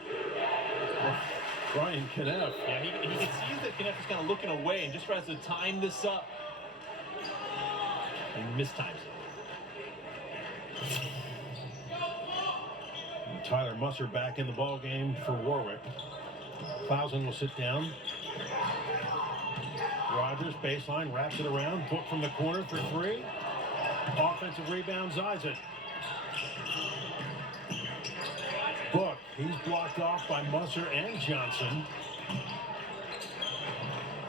Ryan Kneff. Yeah, he can see that Kneff is kind of looking away and just tries to time this up. And mistimes it. Tyler Musser back in the ball game for Warwick. Clausen will sit down. Rogers baseline, wraps it around. Book from the corner for 3. Offensive rebound, Zizek. Book, he's blocked off by Musser and Johnson.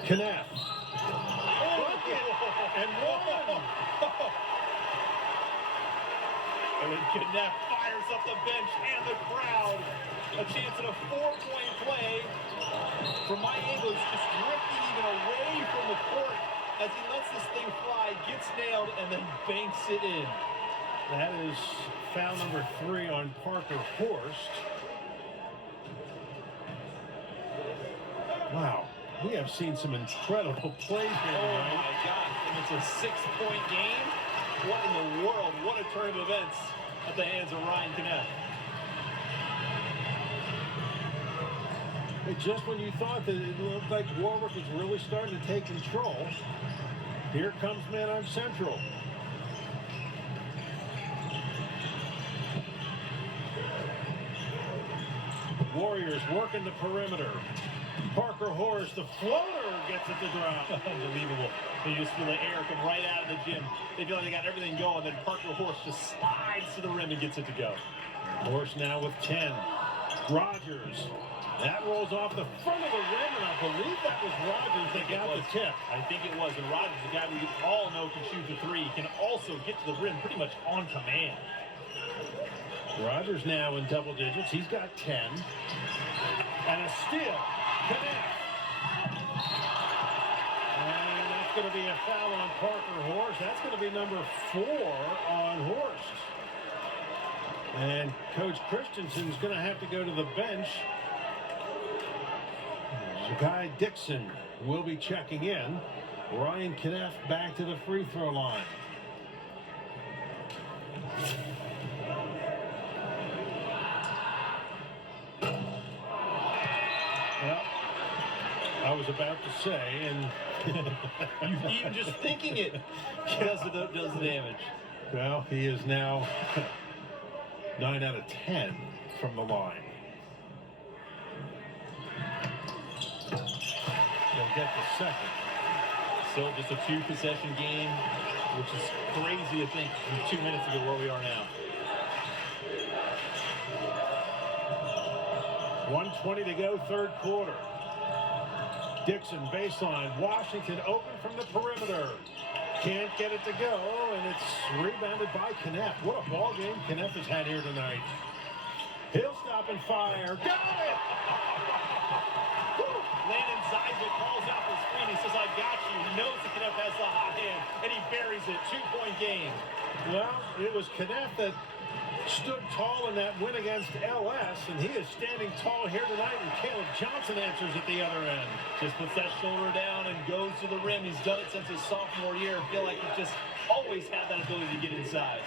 Kneff. And one. And when Kneff fires up the bench and the crowd, a chance at a 4-point play. From my angle, he's just drifting even away from the court as he lets this thing fly, gets nailed, and then banks it in. That is foul number 3 on Parker Horst. Wow, we have seen some incredible plays here tonight. Oh my gosh, and it's a 6-point game? What in the world? What a turn of events at the hands of Ryan Kneff. Just when you thought that it looked like Warwick was really starting to take control, here comes man on Central. Warriors working the perimeter. Parker Horst, the floater, gets it to drop. Unbelievable. They just feel the air come right out of the gym. They feel like they got everything going. Then Parker Horst just slides to the rim and gets it to go. Horst now with 10. Rogers. That rolls off the front of the rim, and I believe that was Rogers that got the tip. I think it was. And Rogers, the guy we all know can shoot the 3, can also get to the rim pretty much on command. Rogers now in double digits. He's got 10. And a steal. Kneff. And that's going to be a foul on Parker Horst. That's going to be number 4 on Horst. And Coach Christensen's going to have to go to the bench. Zakai Dixon will be checking in. Ryan Kneff back to the free throw line. Well, I was about to say, and even just thinking it does the damage. Well, he is now 9 out of 10 from the line. They'll get the second. Still just a 2-possession game, which is crazy to think from 2 minutes ago where we are now. 1:20 to go, third quarter. Dixon baseline. Washington open from the perimeter. Can't get it to go, and it's rebounded by Kneff. What a ball game Kneff has had here tonight. He'll stop and fire. Got it! Landon Zizek calls out the screen. He says, I got you. He knows that Kneff has the hot hand, and he buries it. 2-point game. Well, it was Kneff that stood tall in that win against LS, and he is standing tall here tonight, and Caleb Johnson answers at the other end. Just puts that shoulder down and goes to the rim. He's done it since his sophomore year. I feel like he's just always had that ability to get inside.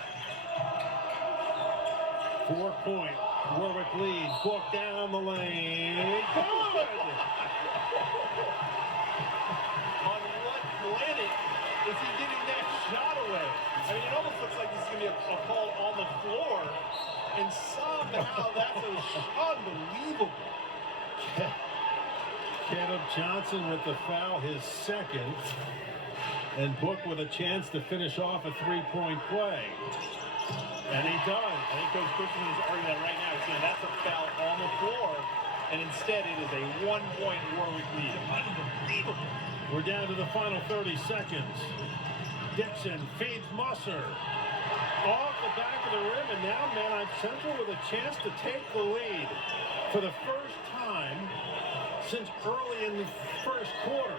4-point Warwick lead. Book down the lane. Good! On what planet is he getting that shot away? I mean, it almost looks like this is going to be a call on the floor, and somehow that's unbelievable. Caleb Johnson with the foul, his second, and Book with a chance to finish off a three-point play. And he does. I think Coach Christian is arguing that right now. He's saying that's a foul on the floor, and instead it is a 1-point Warwick lead. Unbelievable. We're down to the final 30 seconds. Dixon feeds Musser. Off the back of the rim, and now Manheim Central with a chance to take the lead for the first time since early in the first quarter.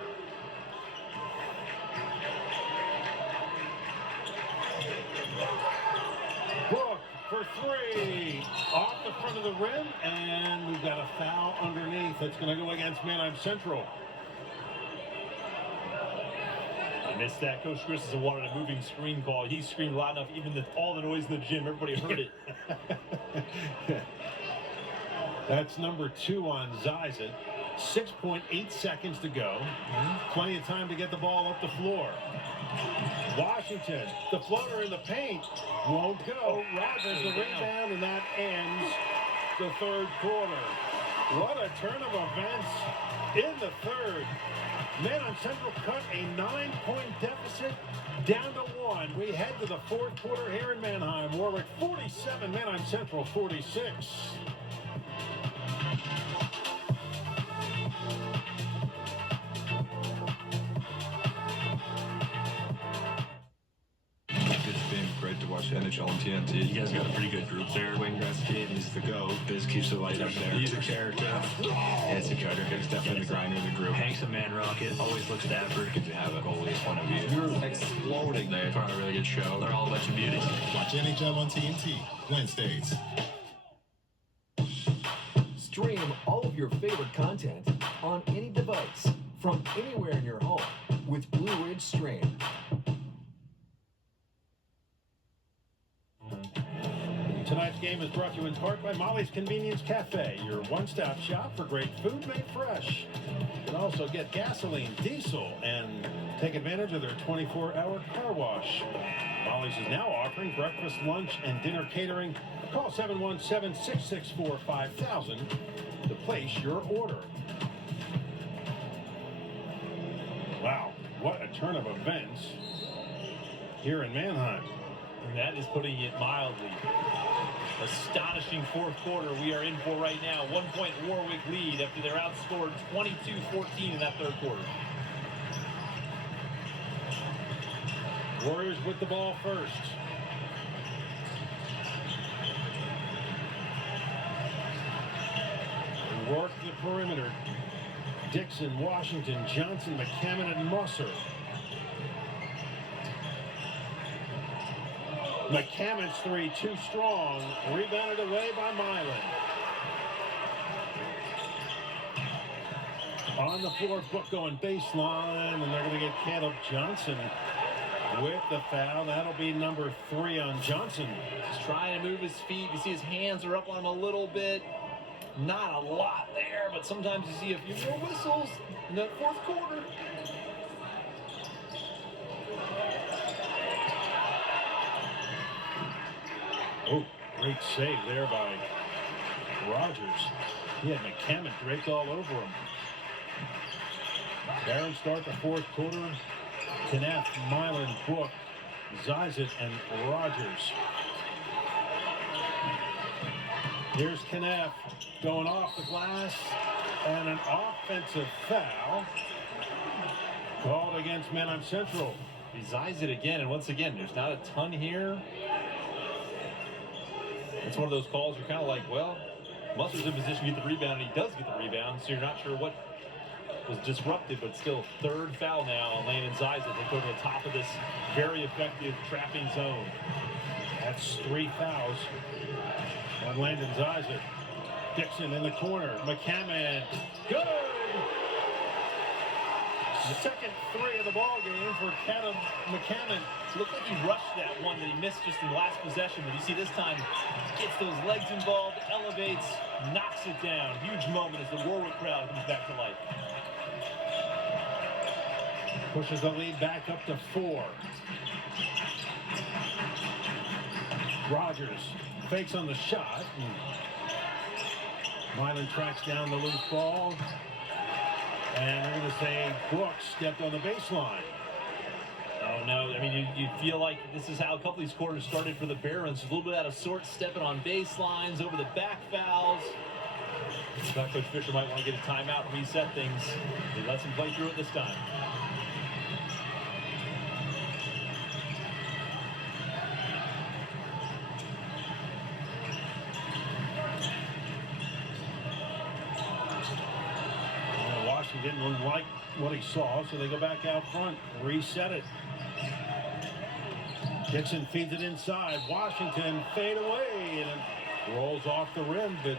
Book for three. Off the front of the rim, and we've got a foul underneath. That's going to go against Manheim Central. I missed that. Coach Christensen wanted a moving screen call. He screamed loud enough, even all the noise in the gym, everybody heard it. That's number 2 on Zizek. 6.8 seconds to go. Plenty of time to get the ball up the floor. Washington, the floater in the paint, won't go. Rogers the rebound, and that ends the third quarter. What a turn of events in the third. Manheim Central cut a 9-point deficit down to 1. We head to the fourth quarter here in Manheim. Warwick 47, Manheim Central 46. It's been great to watch NHL and TNT. You guys got a pretty good group there. Wayne Gretzky, he's the GOAT. Biz keeps the light up there. He's a character. Yeah, it's a character. He's definitely the grinder of the group. Hank's a man rocket. Always looks dapper. Good to have a goalie as one of you. You're exploding. They put on a really good show. They're all a bunch of beauties. Watch NHL on TNT Wednesdays. Stream all of your favorite content on any device from anywhere in your home with Blue Ridge Stream. Tonight's game is brought to you in part by Molly's Convenience Cafe, your one-stop shop for great food made fresh. You can also get gasoline, diesel, and take advantage of their 24-hour car wash. Molly's is now offering breakfast, lunch, and dinner catering. Call 717-664-5000 to place your order. Wow, what a turn of events here in Manheim. And that is putting it mildly. Astonishing fourth quarter we are in for right now. 1-point Warwick lead after they're outscored 22-14 in that third quarter. Warriors with the ball first. They work the perimeter. Dixon, Washington, Johnson, McCammon, and Musser. McCammon's three too strong. Rebounded away by Milan. On the floor, Book going baseline, and they're going to get Caleb Johnson with the foul. That'll be number 3 on Johnson. He's trying to move his feet. You see his hands are up on him a little bit. Not a lot there, but sometimes you see a few more whistles in that fourth quarter. Oh, great save there by Rogers. He had McCammon draped all over him. Barons start the fourth quarter. Kneff, Milan, Book, Zizek, and Rogers. Here's Kneff going off the glass, and an offensive foul called against Manheim Central. He eyes it again, and once again, there's not a ton here. It's one of those calls you're kind of like, well, Musser's in position to get the rebound, and he does get the rebound, so you're not sure what was disrupted, but still third foul now on Landon Isaac. They go to the top of this very effective trapping zone. That's 3 fouls on Landon Isaac. Dixon in the corner. McCammon. Good! Second three of the ball game for McCammon. Looked like he rushed that one that he missed just in the last possession, but you see this time gets those legs involved, elevates, knocks it down. Huge moment as the Warwick crowd comes back to life. Pushes the lead back up to 4. Rogers fakes on the shot. Milan tracks down the loose ball. And they're going to say Brooks stepped on the baseline. Oh, no. I mean, you feel like this is how a couple of these quarters started for the Barons. A little bit out of sorts, stepping on baselines, over the back fouls. Coach Fisher might want to get a timeout, reset things. He lets him play through it this time. Didn't like what he saw, so they go back out front, reset it. Dixon feeds it inside. Washington fade away, and it rolls off the rim, but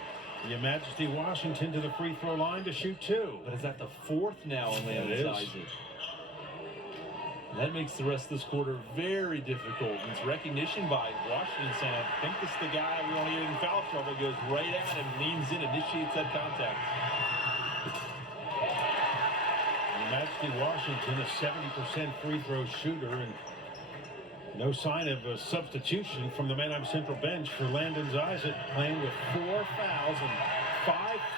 Your Majesty Washington to the free throw line to shoot 2. But is that the 4th now on Landon Isaac? That makes the rest of this quarter very difficult. And it's recognition by Washington saying, I think this is the guy we want to get in foul trouble. Goes right at him, leans in, initiates that contact. Majesty Washington, a 70% free throw shooter, and no sign of a substitution from the Manheim Central bench for Landon Isaac, playing with 4 fouls and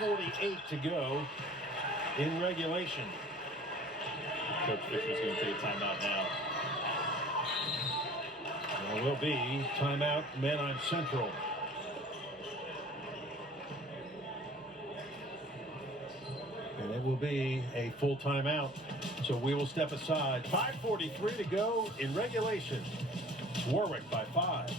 5:48 to go in regulation. Coach Fisher's going to take a timeout now. There will be timeout, Manheim Central. And it will be a full timeout. So we will step aside. 5:43 to go in regulation. Warwick by 5.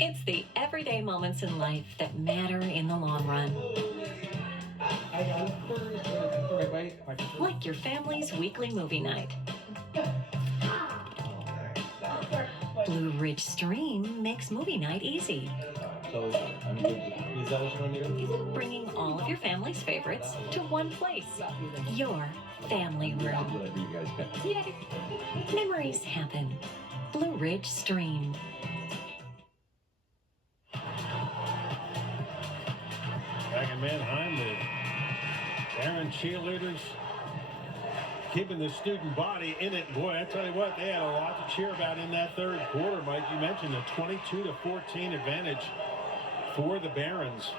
It's the everyday moments in life that matter in the long run. Like your family's weekly movie night. Blue Ridge Stream makes movie night easy. Bringing all of your family's favorites to one place. Your family room. Memories happen. Blue Ridge Stream. Back in Manheim, the Aaron cheerleaders keeping the student body in it. Boy, I tell you what, they had a lot to cheer about in that third quarter. Mike, you mentioned a 22-14 advantage for the Barons.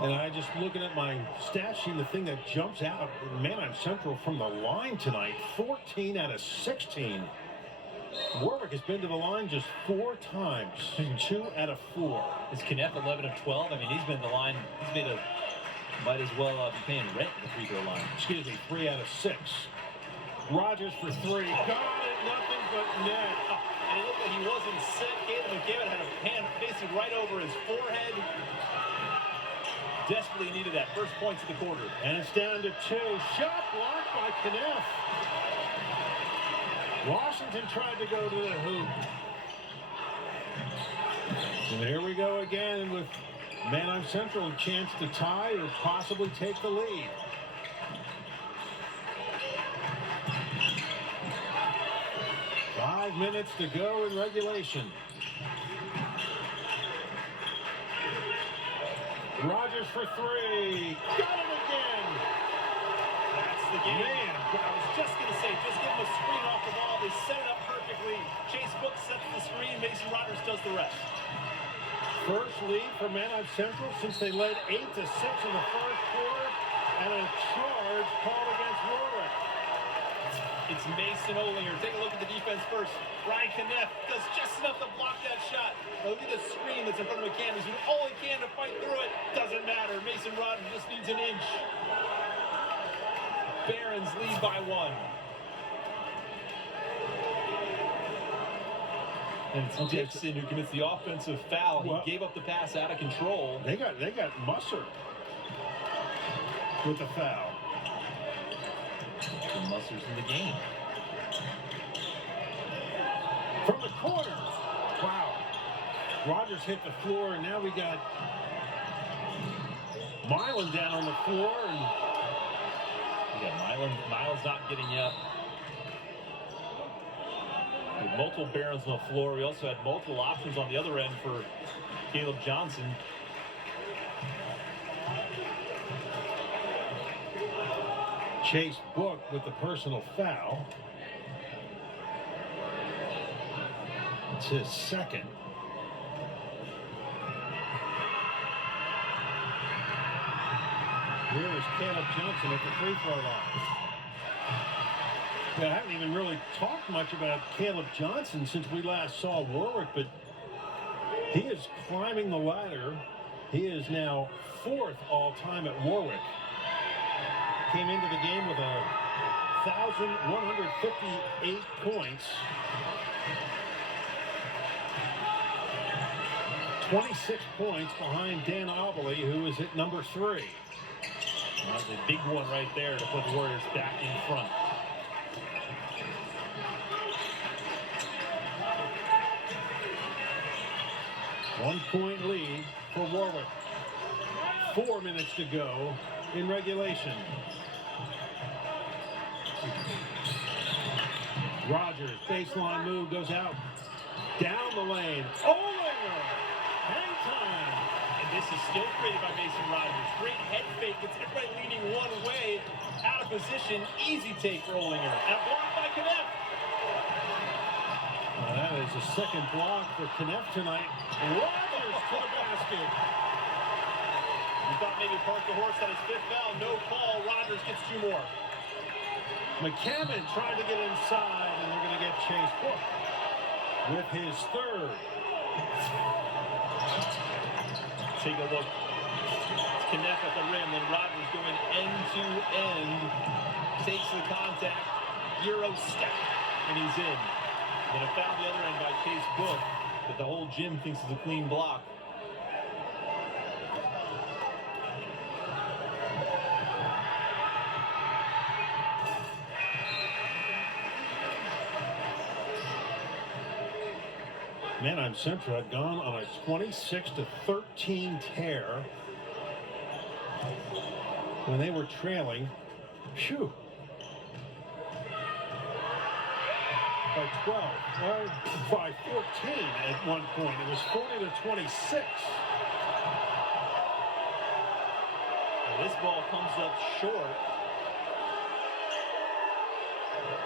And I just looking at my stat sheet, the thing that jumps out, Manheim Central from the line tonight, 14 out of 16. Warwick has been to the line just 4 times, 2 out of 4. Is Kneff 11 of 12? I mean, he's been to the line. He's made a, might as well be paying rent at the free throw line. Excuse me, 3 out of 6. Rogers for 3. Got it, nothing but net. And it looked like he wasn't set. Caleb McGibbon had a hand facing right over his forehead. Desperately needed that. First points of the quarter. And it's down to 2. Shot blocked by Kneff. Washington tried to go to the hoop. And here we go again with Manheim Central a chance to tie or possibly take the lead. Five minutes to go in regulation. Rogers for 3. Got it again. That's the game. Man, I was just going to say, just give him a screen off the ball. They set it up perfectly. Chase Book sets the screen. Mason Rogers does the rest. First lead for Manheim Central since they led 8-6 in the first quarter, and a charge called against Warwick. It's Mason Olinger. Take a look at the defense first. Ryan Kneff does just enough to block that shot. Now look at the screen that's in front of McCann. He's doing all he can to fight through it. Doesn't matter. Mason Rogers just needs an inch. Barons lead by 1. And it's Dixon who commits the offensive foul. He gave up the pass out of control. They got Musser with the foul. And Musser's in the game. From the corner. Wow. Rogers hit the floor, and now we got Milan down on the floor. And Milan's not getting up. With multiple Barons on the floor. We also had multiple options on the other end for Caleb Johnson. Chase Book with the personal foul. It's his second. Here is Caleb Johnson at the free throw line. I haven't even really talked much about Caleb Johnson since we last saw Warwick, but he is climbing the ladder. He is now 4th all-time at Warwick. Came into the game with 1,158 points. 26 points behind Dan Obley, who is at number 3. That's a big one right there to put the Warriors back in front. One-point lead for Warwick. 4 minutes to go in regulation. Rogers, baseline move, goes out. Down the lane. Olinger! Hang time! And this is still created by Mason Rogers. Great head fake. Gets everybody leaning one way. Out of position. Easy take for Olinger. And a block by Kneff. That is the second block for Kneff tonight. Rogers to the basket. We thought maybe Park the Horse had his 5th foul. No call. Rogers gets 2 more. McCammon trying to get inside, and they're going to get Chase Book with his 3rd. Take a look. It's Kneff at the rim, then Rogers going end-to-end. Takes the contact. Euro step, and he's in. Then a foul the other end by Chase Book that the whole gym thinks is a clean block. Manheim Central had gone on a 26-13 tear when they were trailing. Phew. By 12, or by 14 at one point. It was 40-26. And this ball comes up short.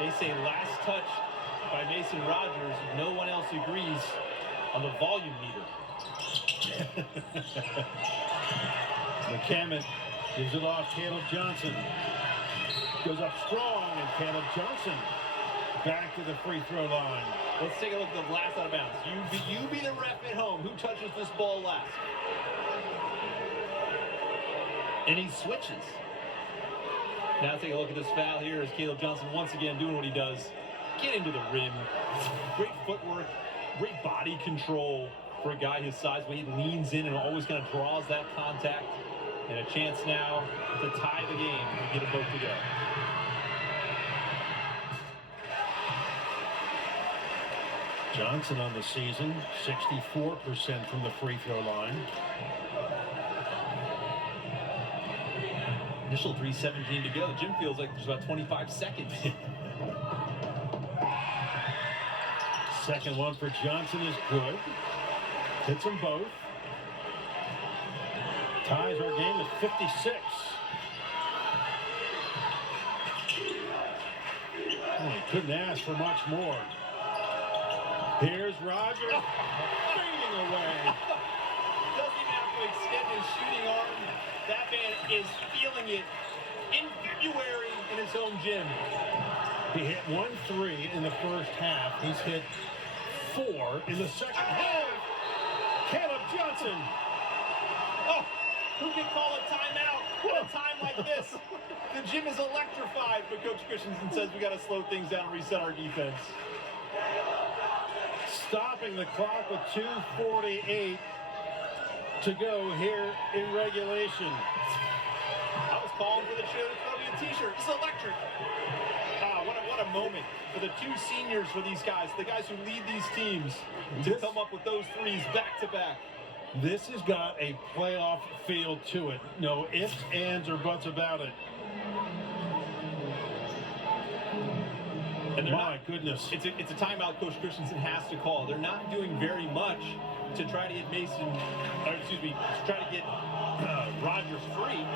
They say last touch by Mason Rogers. No one else agrees on the volume meter. McCammon gives it off. Caleb Johnson goes up strong, and Caleb Johnson back to the free throw line. Let's take a look at the last out of bounds. You be the ref at home. Who touches this ball last? And he switches. Now take a look at this foul here as Caleb Johnson once again doing what he does. Get into the rim. Great footwork. Great body control for a guy his size, but he leans in and always kind of draws that contact. And a chance now to tie the game and get them both to go. Johnson on the season, 64% from the free throw line. Initial 3:17 to go. The gym feels like there's about 25 seconds. Second one for Johnson is good. Hits them both. Ties our game at 56. Oh, he couldn't ask for much more. Here's Rogers fading away. Doesn't even have to extend his shooting arm. That man is feeling it in February in his own gym. He hit 1 3 in the first half. He's hit 4 in the second half. Caleb Johnson. Oh, who can call a timeout at a time like this? The gym is electrified, but Coach Christensen says we got to slow things down and reset our defense. Stopping the clock with 2:48 to go here in regulation. I was calling for the show to throw me a t-shirt. It's electric. What a moment for the two seniors for these guys, the guys who lead these teams, to come up with those threes back to back. This has got a playoff feel to it. No ifs, ands, or buts about it. And my goodness. It's a timeout Coach Christensen has to call. They're not doing very much to try to get Rogers free.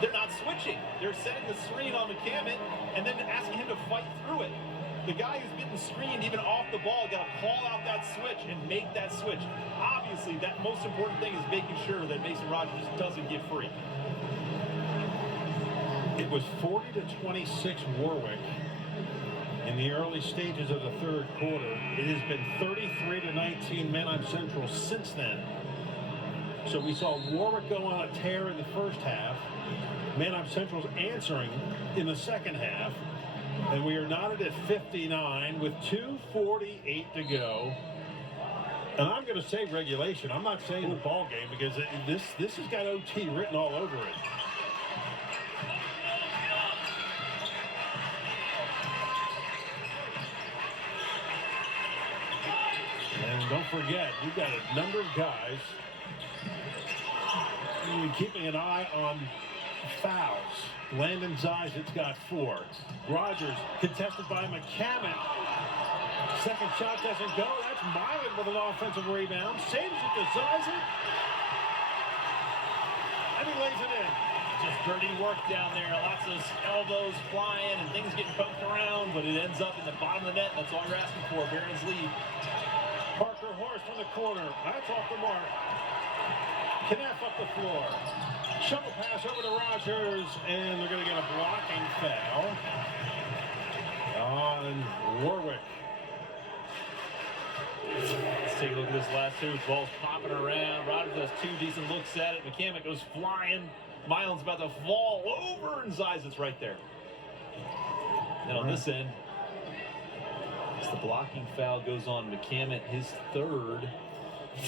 They're not switching. They're setting the screen on McCammon and then asking him to fight through it. The guy who's getting screened even off the ball got to call out that switch and make that switch. Obviously, that most important thing is making sure that Mason Rogers doesn't get free. It was 40-26 Warwick in the early stages of the third quarter. It has been 33-19 Manheim Central since then. So we saw Warwick go on a tear in the first half. Manheim Central's answering in the second half. And we are knotted at 59 with 2:48 to go. And I'm going to say regulation. I'm not saying the ball game because this has got OT written all over it. And don't forget, you've got a number of guys keeping an eye on fouls. Landon Zizek's got 4. Rogers contested by McCammon. Second shot doesn't go. That's Milan with an offensive rebound. Saves it to Zizek. And he lays it in. Just dirty work down there. Lots of elbows flying and things getting poked around, but it ends up in the bottom of the net. That's all you're asking for. Barron's lead. Parker Horst from the corner. That's off the mark. Knapp up the floor. Shovel pass over to Rogers, and they're going to get a blocking foul on Warwick. Let's take a look at this last two. Ball's popping around. Rogers has 2 decent looks at it. McCammon goes flying. Milan's about to fall over, and Zizek's right there. And on this end, as the blocking foul goes on McCammon, his 3rd.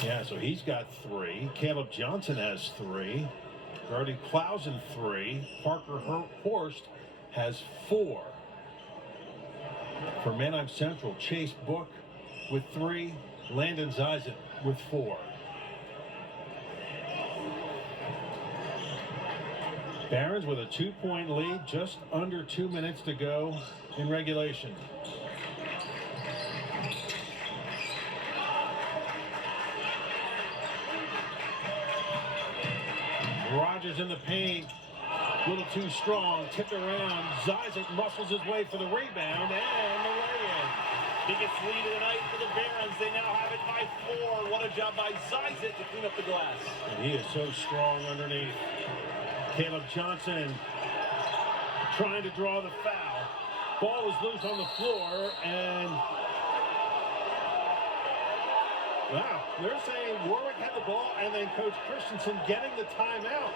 Yeah, so he's got 3. Caleb Johnson has 3. Brody Clausen 3. Parker Horst has 4. For Manheim Central, Chase Book with 3. Landon Zizek with 4. Barons with a 2-point lead, just under 2 minutes to go in regulation. Rogers in the paint, a little too strong, tipped around. Zizek muscles his way for the rebound and the lay-in. Biggest lead of the night for the Barons. They now have it by 4. What a job by Zizek to clean up the glass. And he is so strong underneath. Caleb Johnson trying to draw the foul. Ball is loose on the floor, and wow, they're saying Warwick had the ball, and then Coach Christensen getting the timeout.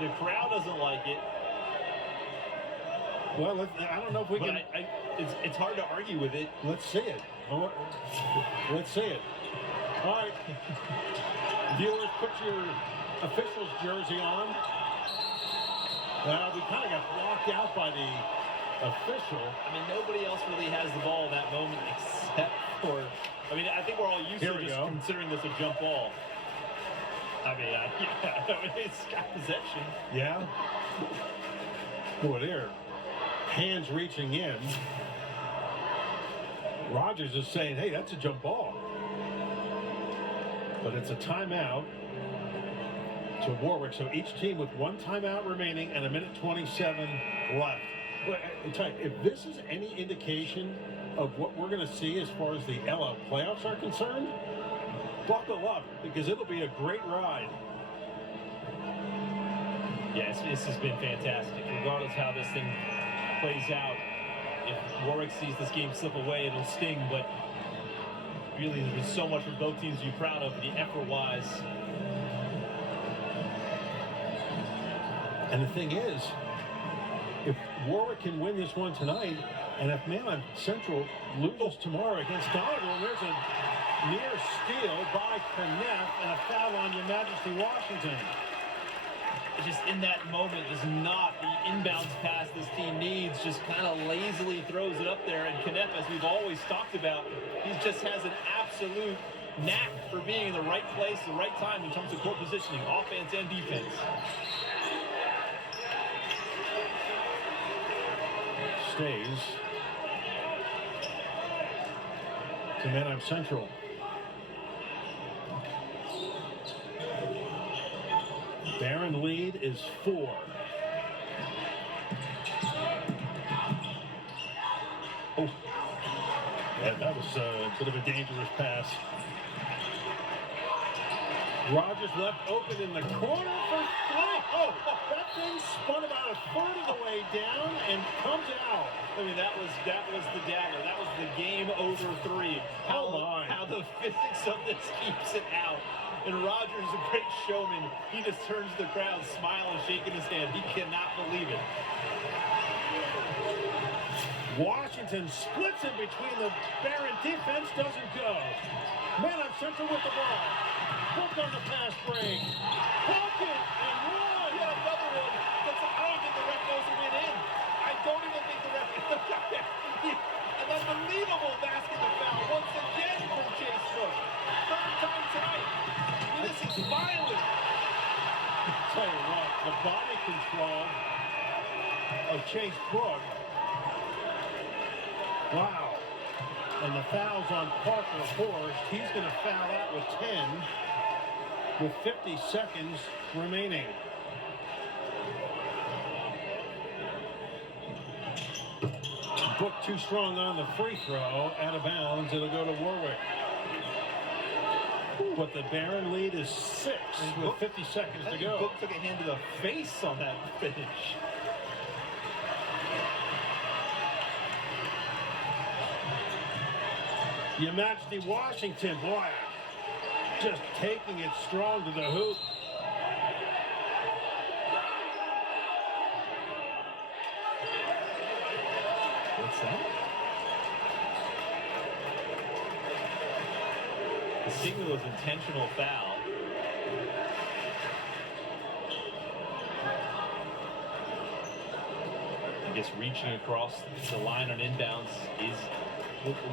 The crowd doesn't like it. Well, I don't know if we can. It's hard to argue with it. Let's see it. Let's see it. All right. Viewers, put your official's jersey on. We kind of got blocked out by the official. I mean, nobody else really has the ball in that moment except for, I mean, I think we're all used to just considering this a jump ball. I mean, it's got possession. Yeah. Boy, there. Hands reaching in. Rogers is saying, hey, that's a jump ball. But it's a timeout to Warwick. So each team with 1 timeout remaining and 1:27 left. But I tell you, if this is any indication of what we're going to see as far as the LL playoffs are concerned, buckle up, because it'll be a great ride. Yes, this has been fantastic. Regardless how this thing plays out, if Warwick sees this game slip away, it'll sting, but really there's been so much for both teams to be proud of, the effort-wise. And the thing is, if Warwick can win this one tonight, and if Manheim Central loses tomorrow against Donegal, there's a near steal by Kneff and a foul on Your Majesty Washington. Just in that moment is not the inbounds pass this team needs. Just kind of lazily throws it up there. And Kneff, as we've always talked about, he just has an absolute knack for being in the right place, the right time in terms of court positioning, offense and defense. Stays to Manheim Central. Barron lead is 4. Oh, yeah, that was a bit of a dangerous pass. Rogers left open in the corner for 3. Oh, that thing spun about a third of the way down and comes out. I mean, that was the dagger. That was the game over 3. How the physics of this keeps it out. And Rogers, a great showman, he just turns to the crowd, smiling, shaking his hand. He cannot believe it. Washington splits in between the Barron defense, doesn't go. Manheim Central with the ball. Book on the pass break. Pocket and one. Yeah, another one. I don't think the ref knows who went in. I don't even think the ref an unbelievable basket to foul once again from Chase Brook. Third time tonight. I mean, this is violent. I'll tell you what, the body control of Chase Brook. Wow. And the foul's on Parker Horst. He's going to foul out with 10 with 50 seconds remaining. Book too strong on the free throw. Out of bounds. It'll go to Warwick. But the Barron lead is 6 with 50 seconds to go. Book took a hand to the face on that finish. Your Majesty Washington, boy, just taking it strong to the hoop. What's that? The signal was intentional foul. I guess reaching across the line on inbounds is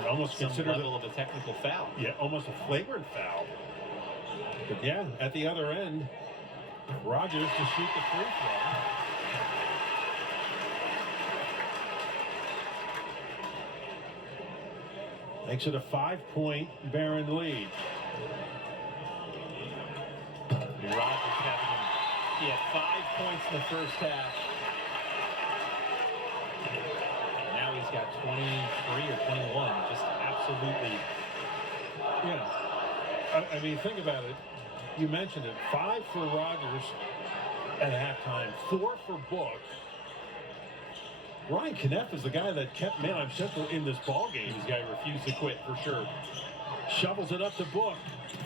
almost some considered level of a technical foul. Yeah, almost a flagrant foul. But yeah, at the other end, Rogers to shoot the free throw. Makes it a 5-point Barron lead. Rogers he had 5 points in the first half. Now he's got 23 or 21. Just absolutely. Yeah. I mean, think about it. You mentioned it. 5 for Rogers at halftime. 4 for Book. Ryan Kneff is the guy that kept Manheim Central in this ballgame. This guy refused to quit for sure. Shovels it up to Book.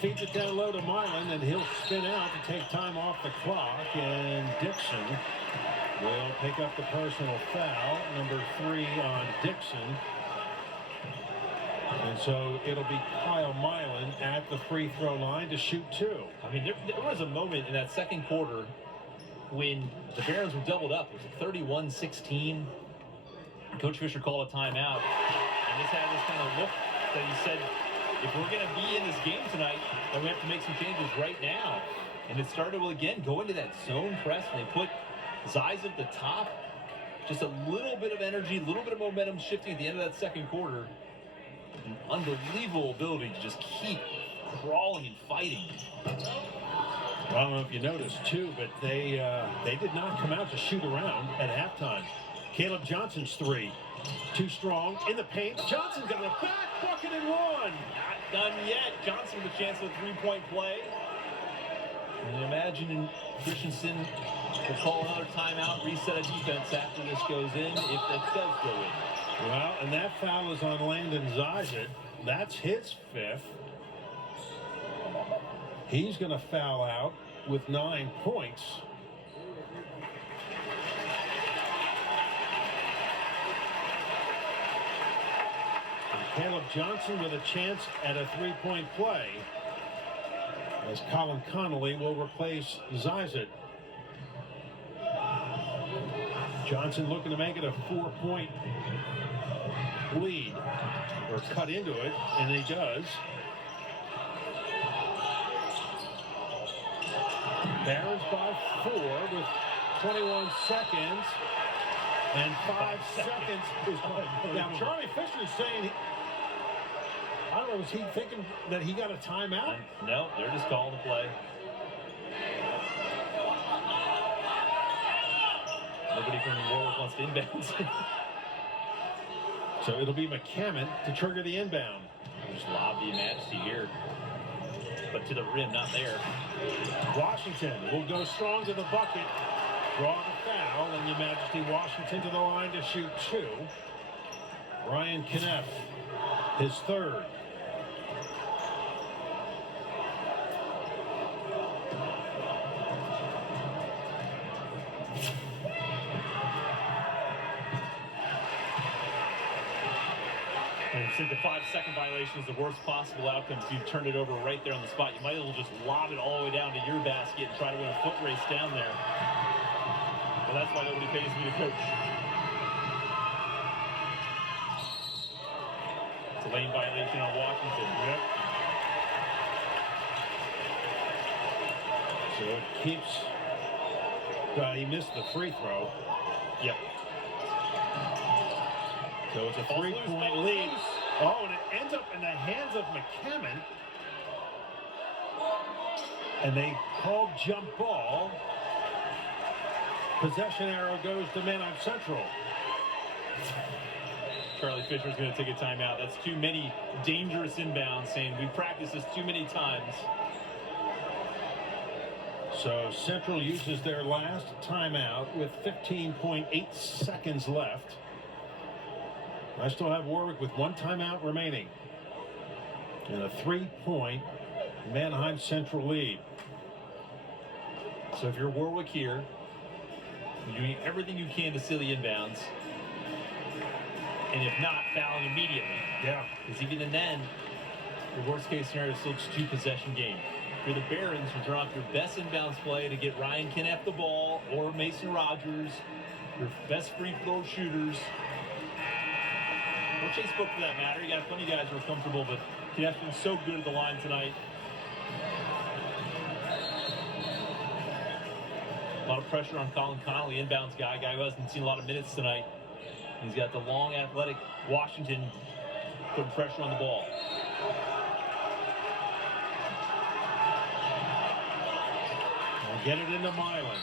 Feeds it down low to Milan, and he'll spin out to take time off the clock. And Dixon will pick up the personal foul, number 3 on Dixon. And so it'll be Kyle Milan at the free throw line to shoot 2. I mean, there was a moment in that second quarter when the Barons were doubled up. It was 31-16. Coach Fisher called a timeout, and this had this kind of look that he said, if we're going to be in this game tonight, then we have to make some changes right now. And it started with, again, go into that zone press, and they put Zeiss at the top. Just a little bit of energy, a little bit of momentum shifting at the end of that second quarter. An unbelievable ability to just keep crawling and fighting. Well, I don't know if you noticed, too, but they did not come out to shoot around at halftime. Caleb Johnson's 3. Too strong in the paint. Johnson got a back bucket and one. Not done yet. Johnson with a chance of a three-point play. And imagine Christensen will call another timeout, reset a defense after this goes in, if that does go in. Well, and that foul is on Landon Zizit. That's his 5th. He's going to foul out with 9 points. Caleb Johnson with a chance at a three-point play, as Colin Connolly will replace Zizit. Johnson looking to make it a 4-point lead, or cut into it, and he does. Barons by 4 with 21 seconds. And 5 seconds is now Charlie Fisher is saying, I don't know, was he thinking that he got a timeout? No, they're just calling the play. Nobody from Warwick wants to inbound. So it'll be McCammon to trigger the inbound. Just lob the Majesty here, but to the rim, not there. Washington will go strong to the bucket. Draw the foul, and Your Majesty Washington to the line to shoot 2. Ryan Kneff, his third. And since the 5-second violation is the worst possible outcome, so you turn it over right there on the spot, you might as well just lob it all the way down to your basket and try to win a foot race down there. Well, that's why nobody pays me to coach. It's a lane violation on Washington. Yep. So it keeps. He missed the free throw. Yep. So it's a 3-point lead. Oh, and it ends up in the hands of McCammon. And they called jump ball. Possession arrow goes to Manheim Central. Charlie Fisher's going to take a timeout. That's too many dangerous inbounds, saying we practiced this too many times. So Central uses their last timeout with 15.8 seconds left. I still have Warwick with 1 timeout remaining. And a 3-point Manheim Central lead. So if you're Warwick here, you're doing everything you can to seal the inbounds. And if not, fouling immediately. Yeah. Because even then, your worst case scenario is still just 2-possession game. If you're the Barons, you draw up your best inbounds play to get Ryan Kneff the ball, or Mason Rogers, your best free throw shooters. Or Chase Book for that matter. You got plenty of guys who are comfortable, but Kneff's been so good at the line tonight. A lot of pressure on Colin Connolly, inbounds guy who hasn't seen a lot of minutes tonight. He's got the long, athletic Washington putting pressure on the ball. We'll get it into Milan.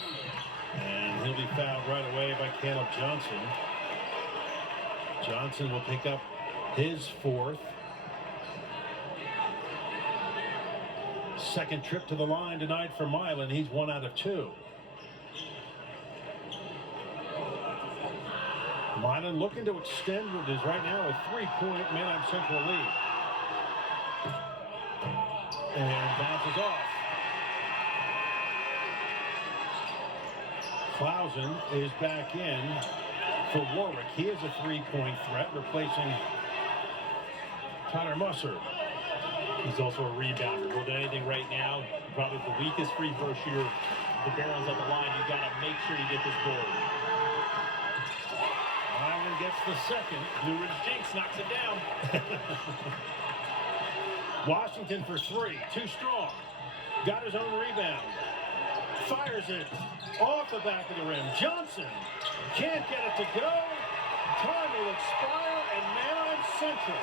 And he'll be fouled right away by Caleb Johnson. Johnson will pick up his 4th. Second trip to the line tonight for Milan. He's 1 out of 2. Milan looking to extend what is right now a 3-point Manheim Central lead. And bounces off. Clausen is back in for Warwick. He is a 3-point threat, replacing Tyler Musser. He's also a rebounder. More than anything right now, probably the weakest free throw shooter. The Barons on the line, you got to make sure you get this board. Milan gets the second. Blue Ridge Jinx knocks it down. Washington for 3. Too strong. Got his own rebound. Fires it off the back of the rim. Johnson can't get it to go. Time will expire, and Manheim Central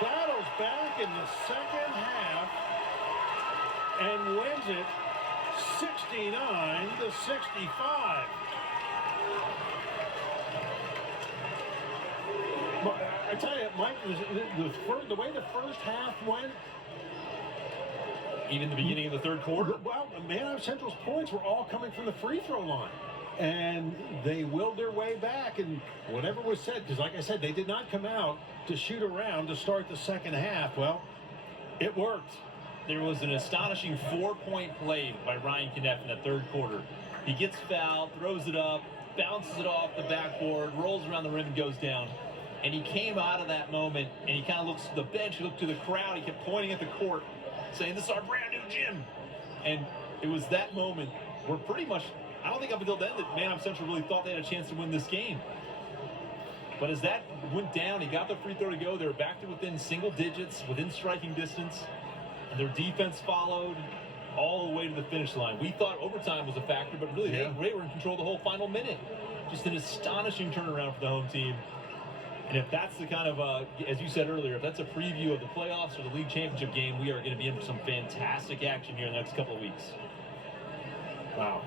battles back in the second half and wins it 69-65. I tell you, Mike, the way the first half went, even the beginning of the third quarter. Well, Manheim Central's points were all coming from the free throw line. And they willed their way back, and whatever was said, because like I said, they did not come out to shoot around to start the second half. Well, it worked. There was an astonishing 4-point play by Ryan Kneff in that third quarter. He gets fouled, throws it up, bounces it off the backboard, rolls around the rim, and goes down. And he came out of that moment, and he kind of looks to the bench, he looked to the crowd, he kept pointing at the court, saying, "This is our brand new gym." And it was that moment where pretty much, I don't think up until then that Manheim Central really thought they had a chance to win this game. But as that went down, he got the free throw to go. They were back to within single digits, within striking distance. And their defense followed all the way to the finish line. We thought overtime was a factor, but really they were in control the whole final minute. Just an astonishing turnaround for the home team. And if that's the kind of, as you said earlier, if that's a preview of the playoffs or the league championship game, we are going to be in for some fantastic action here in the next couple of weeks. Wow.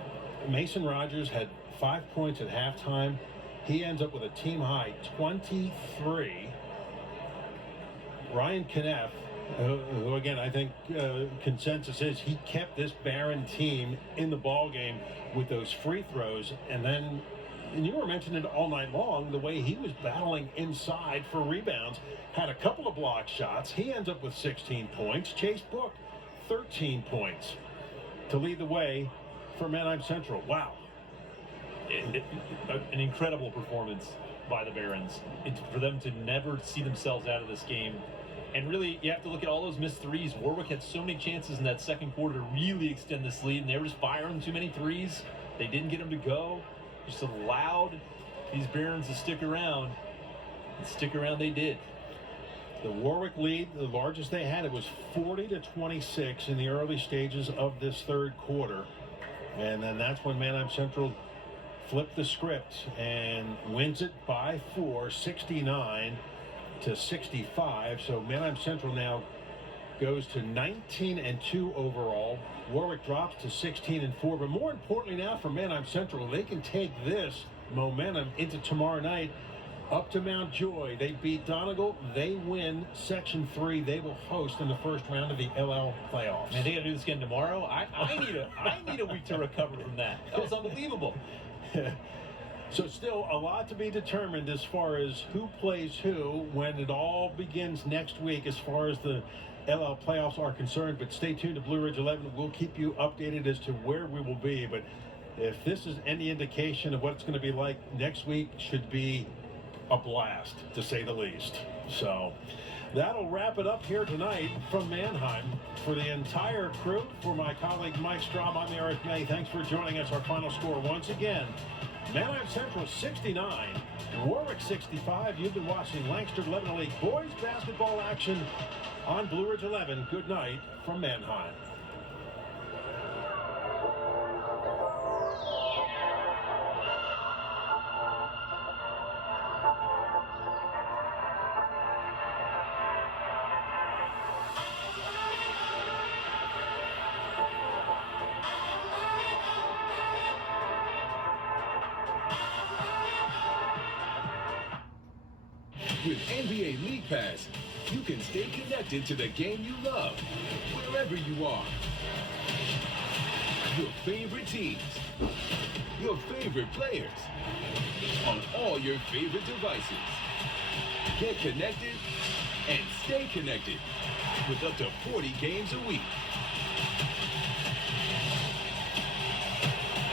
Mason Rogers had 5 points at halftime. He ends up with a team high 23. Ryan Kneff, who again I think consensus is he kept this Barron team in the ball game with those free throws, and you were mentioning it all night long, the way he was battling inside for rebounds, had a couple of block shots. He ends up with 16 points. Chase Book, 13 points to lead the way for Manheim Central. Wow. An incredible performance by the Barons. For them to never see themselves out of this game. And really, you have to look at all those missed threes. Warwick had so many chances in that second quarter to really extend this lead, and they were just firing too many threes. They didn't get them to go. Just allowed these Barons to stick around. And stick around they did. The Warwick lead, the largest they had, it was 40-26 in the early stages of this third quarter. And then that's when Manheim Central flipped the script and wins it by 4, 69-65. So Manheim Central now goes to 19-2 overall. Warwick drops to 16-4. But more importantly now for Manheim Central, they can take this momentum into tomorrow night up to Mount Joy. They beat Donegal. They win Section 3. They will host in the first round of the LL playoffs. Man, they got to do this again tomorrow. I need a week to recover from that. That was unbelievable. So still a lot to be determined as far as who plays who when it all begins next week as far as the LL playoffs are concerned. But stay tuned to Blue Ridge 11. We'll keep you updated as to where we will be. But if this is any indication of what it's going to be like next week, should be a blast, to say the least. So that'll wrap it up here tonight from Mannheim. For the entire crew, for my colleague Mike Straub, I'm Eric May. Thanks for joining us. Our final score once again, Manheim Central 69, Warwick 65. You've been watching Lancaster Lebanon League boys basketball action on Blue Ridge 11. Good night from Mannheim. With NBA League Pass, you can stay connected to the game you love, wherever you are. Your favorite teams, your favorite players, on all your favorite devices. Get connected and stay connected with up to 40 games a week.